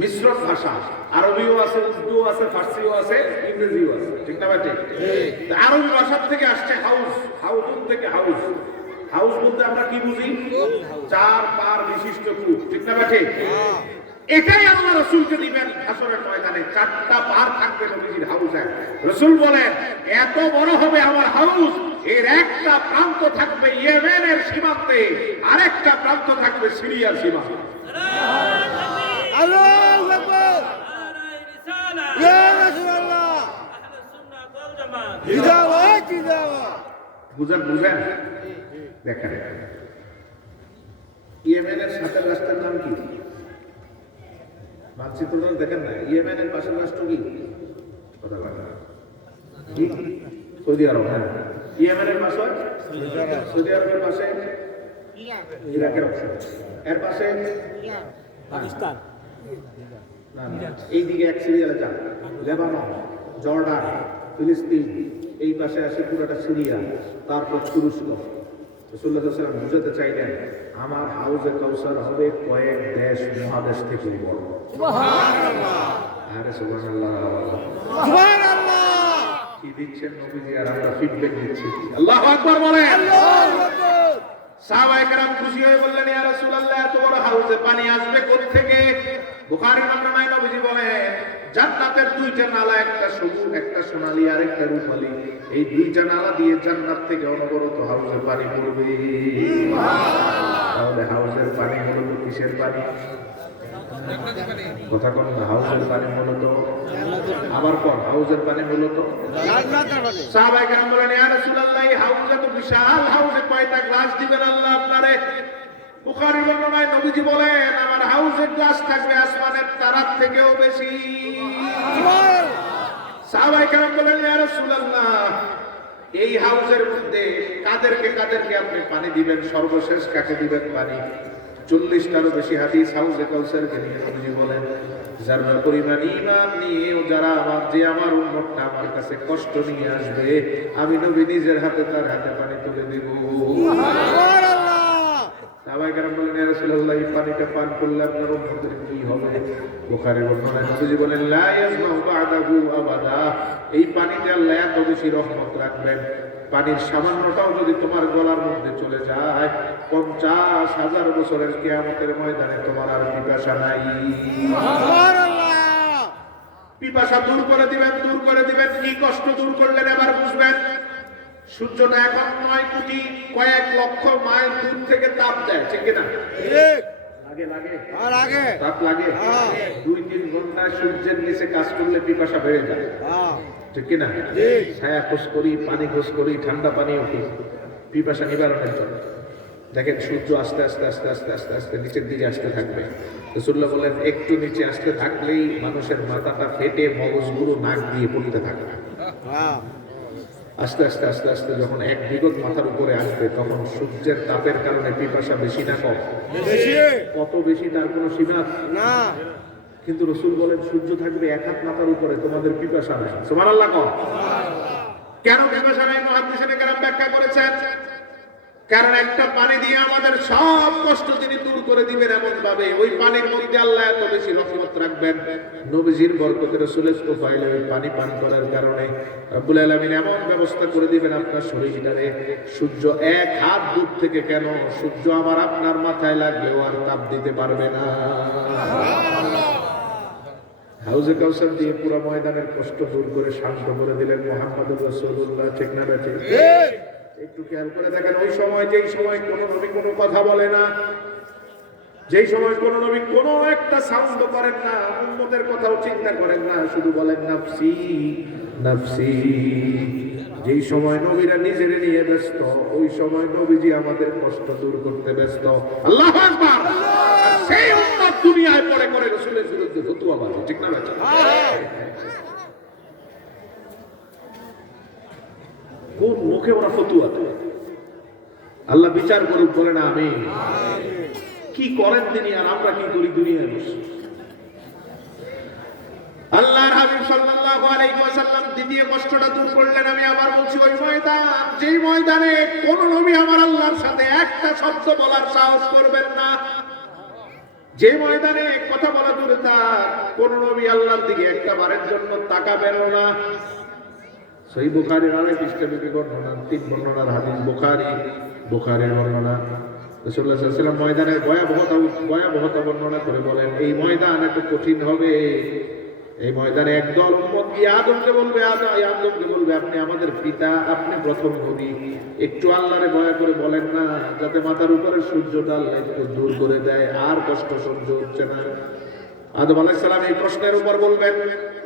মিশ্রণ ভাষা, আরবিও আছে, উর্দুও আছে, ফার্সিও আছে, ইংরেজিও আছে, ঠিক না ভাই? আরবি ভাষার থেকে আসছে হাউস। হাউস থেকে হাউস। হাউস বলতে আমরা কি বুঝি? চার পার বিশিষ্ট কূপ, ঠিক না ভাই? এটাই আল্লাহ রাসূলকে দিবেন হাসরের ময়দানে। চারটা পার থাকবে নবীজির হাউসে। রাসূল বলেন এত বড় হবে আমার হাউস, এর একটা প্রান্ত থাকবে ইয়েমেনের সীমান্তে, আরেকটা প্রান্ত থাকবে সিরিয়ার সীমান্তে। আল্লাহু আকবার। ইয়া রাসূলুল্লাহ। জিন্দাবাদ জিন্দাবাদ। বুঝেন দেখেন ইয়েমেনের সাথে রাষ্ট্রের নাম কি? মানচিত্রটা দেখেন না। ইয়েমেনের পাশের রাষ্ট্র কি? কথা বলেন কি? সৌদি আরব। হ্যাঁ, ইয়েমেনের পাশে সৌদি আরবের পাশে ইরাকের পাশে, এর পাশে পাকিস্তান, না, এইদিকে এক সিরিয়ালে যান, লেবানন, জর্ডান, ফিলিস্তিন, এই পাশে আসে পুরোটা সিরিয়া, তারপর তুরস্ক। রাসূলুল্লাহ সাল্লাল্লাহু আলাইহি ওয়াসাল্লাম বুঝাতে চাইলেন আমার হাউজে কাউসার হবে কয়েক দেশ মহাদেশ থেকে বড়। আরে সুবহানাল্লাহ, সুবহানাল্লাহ। কি দিচ্ছেন নবীজি আর আমরা ফিডব্যাক দিচ্ছি। আল্লাহু আকবার বলেন। আল্লাহু আকবার। সাহাবায়ে কেরাম খুশি হয়ে বললেন ইয়া রাসূলুল্লাহ এত বড় হাউজে পানি আসবে কোথা থেকে? বুখারীর বর্ণনায় নবীজি বলেন জান্নাতের দুইটা নালা, একটা সবুজ একটা সোনালী আর একটা রূপালী, এই দুইটা নালা দিয়ে জান্নাত থেকে অনবরত হাউজে পানি পড়বে। তাহলে হাউজের পানি হলো কিসের পানি? কথা কোন হাউজের পানি মূলত আবার কোন হাউজের পানি মূলত জান্নাতের পানি। সাহাবায়ে কেরাম বলেন ইয়া রাসূলুল্লাহ এই হাউজে তো বিশাল হাউজে কয়টা গ্লাস দিবেন আল্লাহ আপনারে? বুখারীর বর্ণনায় নবীজি বলেন আমার হাউজের গ্লাস থাকবে আসমানের তারার থেকেও বেশি। সুবহানাল্লাহ। সাহাবায়ে কেরাম বলেন ইয়া রাসূলুল্লাহ এই হাউজের মধ্যে কাদেরকে আপনি পানি দিবেন? সর্বশেষ কাকে দিবেন পানি? 40টারও বেশি হাদিস হাউজে কাউসারকে নিয়ে নবীজি বলেন যারা পরিমাণ ঈমান নিয়ে ও যারা আমার উম্মতটা আমার কাছে কষ্ট নিয়ে আসবে আমি নবী নিজের হাতে তার হাতে পানি তুলে দেব। সুবহানাল্লাহ। সাহাবায়ে কেরাম বলেন ইয়া রাসূলুল্লাহ এই পানিটা পান করলে আপনার উম্মতের কি হবে? বুখারীর বর্ণনায় নবীজি বলেন লা ইয়াজমাউ বা'দাহু আবাদা, এই পানিতে আল্লাহ এত বেশি রহমত রাখবেন পানির সামান্যটাও যদি তোমার গলার মধ্যে চলে যায় 50,000 বছরের কিয়ামতের ময়দানে তোমার আর পিপাসা নাই। সুবহানাল্লাহ। পিপাসা দূর করে দিবেন। কি কষ্ট দূর করলেন এবার বুঝবেন। সূর্যটা এখন 9 কোটি কয়েক লক্ষ মাইল দূর থেকে তাপ দেয়, ঠিক কিনা? ঠিক। লাগে আর আগে। তাপ লাগে। হ্যাঁ। 2-3 ঘন্টা সূর্যের নিচে কাজ করলে পিপাসা বেড়ে যায়, হ্যাঁ। ঠিক কিনা? ঠিক। ছায়া খোঁজ করি, পানি খোঁজ করি, ঠান্ডা পানি উঠি পিপাসা নিবারণের জন্য। দেখেন সূর্য আস্তে আস্তে নিচের দিকে আসতে থাকবে। রাসূলুল্লাহ বলেন একটু নিচে আসতে থাকলেই মানুষের মাথাটা ফেটে মগজগুলো নাক দিয়ে পড়তে থাকবে। হ্যাঁ। আস্তে আস্তে যখন এক বিগত মাথার উপরে আসবে তখন সূর্যের তাপের কারণে পিপাসা বেশি না কম? বেশি। কত বেশি তার কোনো সীমা না। কিন্তু রাসূল বলেন সূর্য থাকবে এক হাত মাথার উপরে, তোমাদের পিপাসা নাই। সুবহানাল্লাহ কও। কেন পিপাসা নাই? মুহাদ্দিসিনে কেরাম ব্যাখ্যা করেছেন কারণ একটা পানি দিয়ে আমাদের সব কষ্ট তিনি দূর করে দিবেন এমন ভাবে ওই পানির মধ্যে আল্লাহ এত বেশি রহমত রাখবেন। নবীজির বরকতে রাসূলের তোফাইলে ওই পানি পান করার কারণে রব্বুল আলামিন এমন ব্যবস্থা করে দিবেন আপনার শরীরটারে সূর্য এক হাত দূর থেকে কেন সূর্য আমার আপনার মাথায় লাগলেও আর তাপ দিতে পারবে না। হাউজে কাউসার দিয়ে পুরো ময়দানের কষ্ট দূর করে শান্ত করে দিলেন মুহাম্মদুর রাসূলুল্লাহ, ঠিক না বেঠিক? ঠিক। একটু খেয়াল করে দেখেন ওই সময় যেই সময় কোনো নবী কোনো কথা বলে না, যেই সময় কোনো নবী কোনো একটা সাউন্ড করেন না, উম্মতের কথাও চিন্তা করেন না, শুধু বলেন নাফসি নাফসি। যেই সময় নবীরা নিজেরে নিয়ে ব্যস্ত ওই সময় নবীজি আমাদের কষ্ট দূর করতে ব্যস্ত। আল্লাহু আকবার। সেই উম্মত দুনিয়ায় পড়ে করে রাসূলের বিরুদ্ধে ফতোয়া বাজে, ঠিক না বেটা? কোন মুখে ওরা ফতুয়া দেয়? আল্লাহ বিচার করুক, বলে না আমি কি করেন তিনি আর আমরা কি করি দুনিয়ায় বসে। আল্লাহর হাবিব সাল্লাল্লাহু আলাইহি ওয়াসাল্লাম দ্বিতীয় কষ্টটা দূর করলেন। আমি আবার বলছি ওই ময়দান, যেই ময়দানে কোন নবী আমার আল্লাহর সাথে একটা শব্দ বলার সাহস করবেন না, যে ময়দানে কথা বলা দূরে থাক কোন নবী আল্লাহর দিকে একটা বারের জন্য তাকাবেন না। সহিহ বুখারীর আরেক পৃষ্ঠায় বর্ণনা, 3 বর্ণনার হাদিস, বুখারীর বর্ণনা। রাসূলুল্লাহ সাল্লাল্লাহু আলাইহি ওয়াসাল্লাম ময়দানের ভয়াবহতা বর্ণনা করে বলেন এই ময়দান এত কঠিন হবে, এই ময়দানে একদল উম্মত গিয়ে আদমকে বলবে আপনি আমাদের পিতা, আপনি প্রথম নবী, একটু আল্লাহরে ভয় করে বলেন না যাতে মাথার উপরে সূর্যটা আল্লাহ একটু দূর করে দেয়, আর কষ্ট সহ্য হচ্ছে না। আদম আলাইহিস সালাম এই প্রশ্নের উপর বলবেন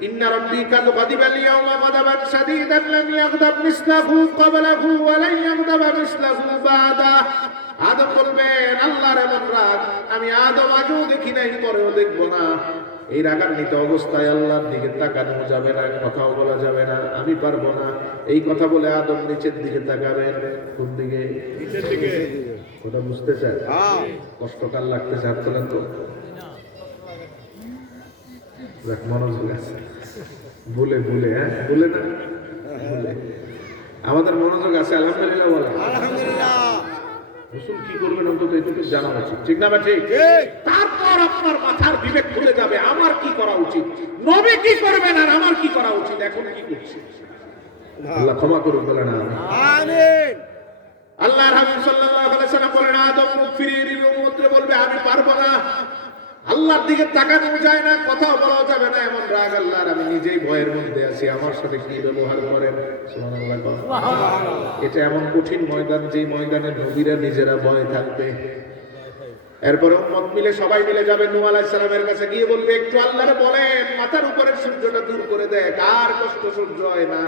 ইন্না রাব্বী কাদ গাদিবাল ইয়াওমা গাদাবান শাদীদান লাম ইয়াগদাব মিসলাহু ক্বাবলাহু ওয়া লা ইয়াগদাব মিসলাহু বাদা। আদম বলবেন আল্লাহর এমন রাগ আমি আদম আগেও দেখি নাই, পরেও দেখব না। এই রাগান্বিত অবস্থায় আল্লাহর দিকে তাকানো যাবে না, কথাও বলা যাবে না, আমি পারবো না। এই কথা বলে আদম নিচের দিকে তাকাবেন। কোন দিকে? নিচের দিকে। ওটা বুঝতে চায়? হ্যাঁ। কষ্টকাল লাগতেছে, হাত তোলেন তো। দেখ মনোযোগ আছে, বলে বলে হ্যাঁ বলে না বলে আমাদের মনোযোগ আছে আলহামদুলিল্লাহ বলে। আলহামদুলিল্লাহ। রসুল কি করবেন অন্তত এটুকু জানা উচিত, ঠিক না ঠিক? ঠিক। তারপর আপনার মাথার বিবেক খুলে যাবে আমার কি করা উচিত, নবী কি করবেন আর আমার কি করা উচিত, এখন কি করছি। আল্লাহ ক্ষমা করুন বলেন আমিন। আমিন। আল্লাহর হাবিব সাল্লাল্লাহু আলাইহি ওয়াসাল্লাম বলেন আদম মুখ ফিরিয়ে নিবে, উম্মতরে বলবে আমি পারবো না। আল্লাহর দিকে তাকানো যায় না, কথা বলা যাবে না, এমন রাগ আল্লাহর। আমি নিজেই ভয়ের মধ্যে আছি, আমার সাথে কি ব্যবহার করেন। সুবহানাল্লাহ। এটা এমন কঠিন ময়দান, যে ময়দানে নবীরা নিজেরা ভয় থাকবে। এরপরে উম্মত মিলে সবাই মিলে যাবে নূহ আলাইহিস সালামের কাছে, গিয়ে বলবে একটু আল্লাহরে বলেন মাথার উপরের সূর্যটা দূর করে দেয়, কার কষ্ট সহ্য হয় না।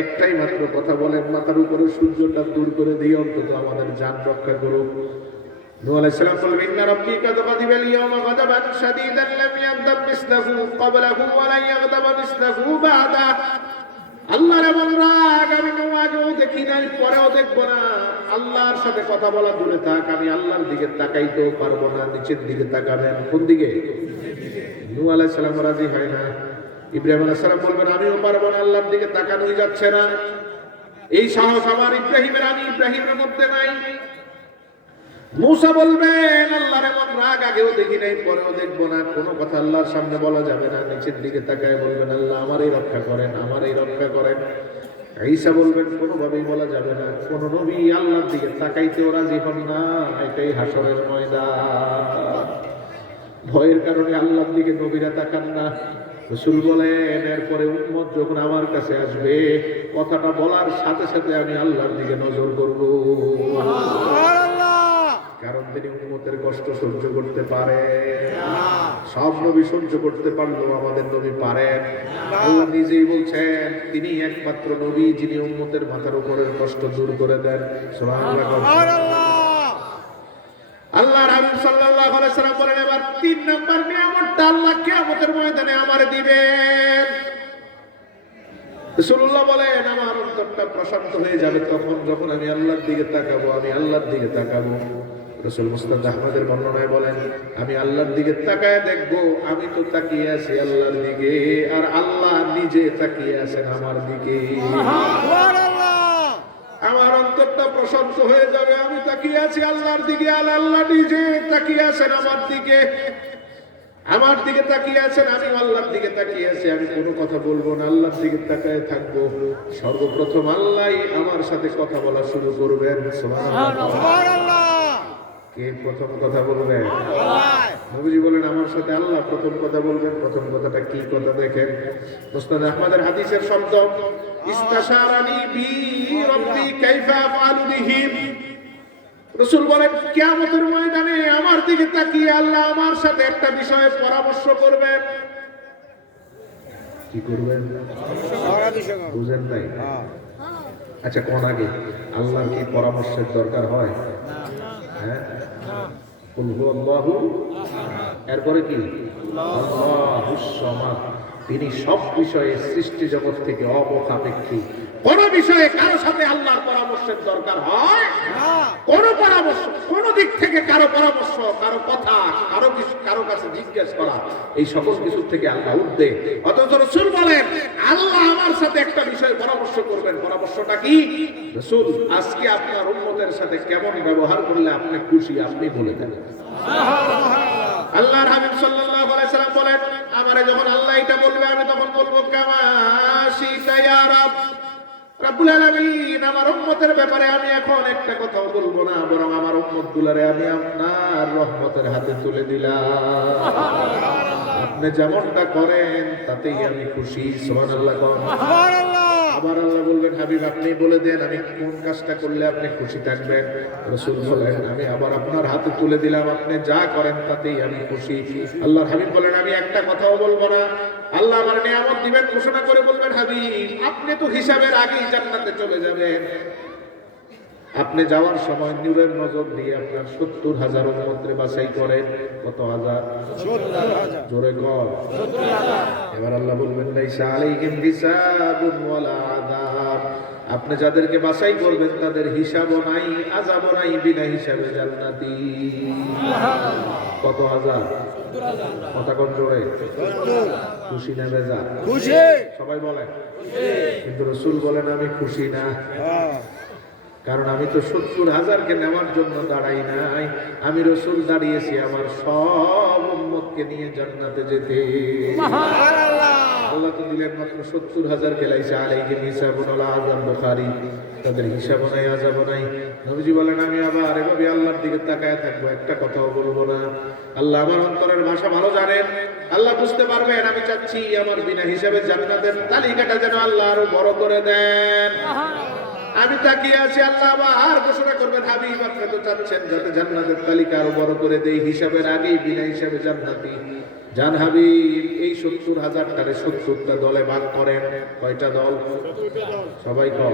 একটাই মাত্র কথা বলেন, মাথার উপরের সূর্যটা দূর করে দিয়ে অন্তত আমাদের জান রক্ষা করুক। নূহ আলাইহিস সালাম বলবেন ইন্না রাব্বী কাদ গাদিবাল ইয়াওমা গাদাবান শাদীদান লাম ইয়াগদাব মিসলাহু ক্বাবলাহু ওয়া লা ইয়াগদাব মিসলাহু বা'দা। আল্লাহর এমন রাগ আমি নূহ আগেও দেখি নাই, পরেও দেখব না। আল্লাহর সাথে কথা বলা দূরে থাক, আমি আল্লাহর দিকে তাকাইতেও পারবো না। নিচের দিকে তাকাবেন, কোন দিকে? নূহ আলাইহিস সালাম রাজি হয় না। ইব্রাহিম আলাইহিস সালাম বলবেন আমিও পারবো না, আল্লাহর দিকে তাকানোই যাচ্ছে না। এই সাহস আমার ইব্রাহিমের, আমি ইব্রাহিমের মধ্যে নাই। মূসা বলবেন আল্লাহর এমন রাগ আগেও দেখি নাই, পরেও দেখবো না। কোনো কথা আল্লাহর সামনে বলা যাবে না, নিচের দিকে তাকায় বলবেন আল্লাহ আমারই রক্ষা করেন, আমারই রক্ষা করেন। ঈসা বলবেন কোনোভাবেই বলা যাবে না। কোন নবী আল্লাহর দিকে তাকাইতেও রাজি হন না। এটাই হাসরের ময়দান। ভয়ের কারণে আল্লাহর দিকে নবীরা তাকান না। রাসূল বলেন এরপরে উম্মত যখন আমার কাছে আসবে, কথাটা বলার সাথে সাথে আমি আল্লাহর দিকে নজর করব। কারণ তিনি উম্মতের কষ্ট সহ্য করতে পারে। সব নবী সহ্য করতে পারলেও আমাদের নবী পারেন। আল্লাহ নিজেই বলছেন তিনি একমাত্র নবী যিনি উম্মতের মাথার উপরের কষ্ট দূর করে দেন। সুবহানাল্লাহ। আল্লাহর হাবিব সাল্লাল্লাহু আলাইহি ওয়াসাল্লাম বলেন এবার 3 নাম্বার নিয়ামতটা আল্লাহ কিয়ামতের ময়দানে আমারে দিবেন। রাসূলুল্লাহ বলেন আমার অন্তরটা প্রশান্ত হয়ে যাবে তখন যখন আমি আল্লাহর দিকে তাকাবো, আমি আল্লাহর দিকে তাকাবো। রাসূল মুস্তাদ আহমদের বর্ণনায় বলেন আমি আল্লাহর দিকে তাকায় দেখবো, আমি তো তাকিয়ে আছি আল্লাহর দিকে, আর আল্লাহ নিজে তাকিয়ে আছেন আমার দিকে। আমার অন্তরটা প্রশান্ত হয়ে যাবে, আমি তাকিয়ে আছি আল্লাহর দিকে, আর আল্লাহ নিজে তাকিয়ে আছেন আমার দিকে। আমার দিকে তাকিয়ে আছেন, আমি আল্লাহর দিকে তাকিয়ে আছি। আমি কোনো কথা বলবো না, আল্লাহর দিকে তাকায় থাকবো। সর্বপ্রথম আল্লাহই আমার সাথে কথা বলা শুরু করবেন। সুবহানাল্লাহ। কে প্রথম কথা বলবেন? নবীজি বলেন আমার সাথে আল্লাহ প্রথম কথা বলবেন। প্রথম কথাটা কি কথা দেখেন, মুসনাদ আহমদের হাদিসের শব্দ ইস্তাশারানি বি রাব্বি কাইফা আফআলু বিহিম। রাসূল বলেন কিয়ামতের ময়দানে আমার দিকে তাকিয়ে আল্লাহ আমার সাথে একটা বিষয়ে পরামর্শ করবেন। কি করবেন বুঝেন নাই? আচ্ছা কোন আগে আল্লাহর কি পরামর্শের দরকার হয়? হ্যাঁ, কুল হুয়াল্লাহু, এরপরে কি আল্লাহুস সামাদ। তিনি সব বিষয়ে সৃষ্টি জগৎ থেকে অপসাপেক্ষী। কোন বিষয়ে কারো সাথে আল্লাহর পরামর্শের দরকার হয় না। কোন পরামর্শ, কোন দিক থেকে কারো পরামর্শ, কারো কথা, কারো কাছে জিজ্ঞেস করা, এই সকল কিছু থেকে আল্লাহ ঊর্ধ্বে। অথচ রাসূল বলেন আল্লাহ আমার সাথে একটা বিষয়ে পরামর্শ করবেন। পরামর্শটা কি? রাসূল আজকে আপনার উম্মতের সাথে কেমন ব্যবহার করলে আপনি খুশি, আপনি বলে দেন। আল্লাহর হাবিব সাল্লাল্লাহু আলাইহি সাল্লাম বলেন আমারে যখন আল্লাহ এটা বলবে আমি তখন বলবো কামা শিতা ইয়া রাব। রব্বুল আলামিন আমার উম্মতের ব্যাপারে আমি এখন একটা কথাও বলবো না, বরং আমার উম্মতগুলোরে আমি আপনার রহমতের হাতে তুলে দিলাম। আপনি যেমনটা করেন তাতেই আমি খুশি। সুবহানাল্লাহ। সুবহানাল্লাহ। আবার আল্লাহ বলবেন হাবিব আপনি বলে দেন আমি কোন কাজটা করলে আপনি খুশি থাকবেন। রাসূল বলেন আমি আবার আপনার হাতে তুলে দিলাম, আপনি যা করেন তাতেই আমি খুশি। আল্লাহর হাবিব বলেন আমি একটা কথাও বলবো না। আল্লাহ আমার নিয়ামত দিবেন ঘোষণা করে বলবেন হাবিব আপনি তো হিসাবের আগেই জান্নাতে চলে যাবেন। আপনি যাওয়ার সময় নূরের নজর দিয়ে আপনার ৭০,০০০ উম্মতরে বাছাই করেন। কত হাজার? ৭০,০০০। জোরে কর ৭০,০০০। এবার আল্লাহ বলবেন লাইসা আলাইহিম হিসাবুন ওয়ালা আযাব। আপনি যাদেরকে বাছাই করবেন তাদের হিসাবও নাই, আযাবও নাই, বিনা হিসাবে জান্নাতি। কত হাজার? কথা কোন জোরে? খুশি না বেজা? খুশি। সবাই বলেন। কিন্তু রসুল বলেন আমি খুশি না, হ্যাঁ। কারণ আমি তো 70,000-কে নেওয়ার জন্য দাঁড়াই নাই। আমি রসুল দাঁড়িয়েছি আমার সব উম্মতকে নিয়ে জান্নাতে যেতে। আল্লাহ তো দিলেন মাত্র 70,000 গেলাইছে। আলাইহিম হিসাবুন ওয়া আযাব বুখারী, তাদের হিসাব নাই আযাব নাই। নবীজি বলেন আমি আবার এভাবে আল্লাহর দিকে তাকায় থাকবো, একটা কথাও বলবো না। আল্লাহ আমার অন্তরের ভাষা ভালো জানেন। আল্লাহ বুঝতে পারবেন আমি চাচ্ছি আমার বিনা হিসাবে জান্নাতের তালিকাটা যেন আল্লাহ আরো বড় করে দেন। আমি তাকিয়ে আছি, আল্লাহ আবার ঘোষণা করবেন হাবিব আপনি তো চাচ্ছেন যাতে জান্নাতের তালিকা আরো বড় করে দেই, হিসাবের আগেই বিনা হিসাবে জান্নাতি। জান হাবিব এই 70,000টারে 70টা দলে ভাগ করেন। কয়টা দল? সবাই কম।